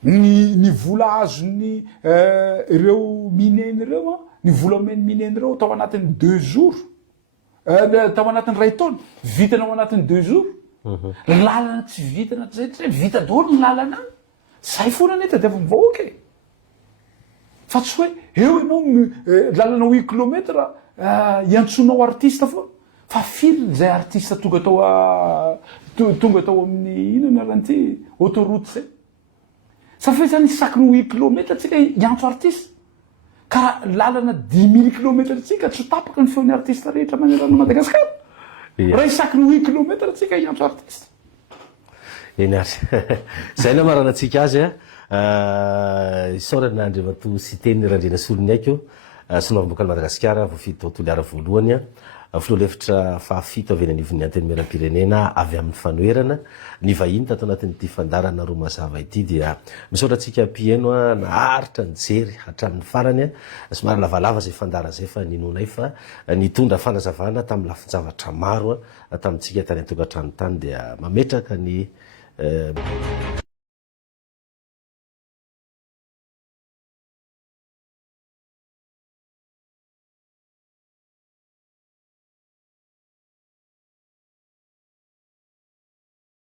ny vola azony ireo mineny ireo ny vola meny mineny ireo tao anatin'ny 2 jours tao anatin'ny ray taona vitanao anatin'ny 2 jours lalana tsy vitana zay vita daholo ny lalana any zay foana neta de ava mivahoaka fa tsy hoe eo ianao lalana 8 kilometre iantsonao artiste foana fa firy zay artiste tonga tao amin'ny inona rahanty autoroute zay sa fa zany sakiny 8 kilometre tsika iantso artiste ka lalana 10 000 kilometre tsika tsy tapaka ny feon'ny artiste rehetra manerana Madagasikara raha isakiny 8 kilometre tsika iantso artiste eny ary zay na marana atsika azy isaorana andriamanto sy teny randrena solony aiko sonavam-bokany Madagasikara voafidy tao toliara voalohany filoha-lefitra fahafito avy eny anivon'ny anteny-meram-pirenena avy amin'ny fanoerana ny vahiny tato anatin'ity fandarana roa mazava ity dia misaotra atsika mpieno naharitra ny jery hatramin'ny farany somary lavalava zay fandara zay fa ninonay fa nitondra fanazavana tamin'ny lafin-javatra maro tamintsika tany an-tokantrano tany dia mametraka ny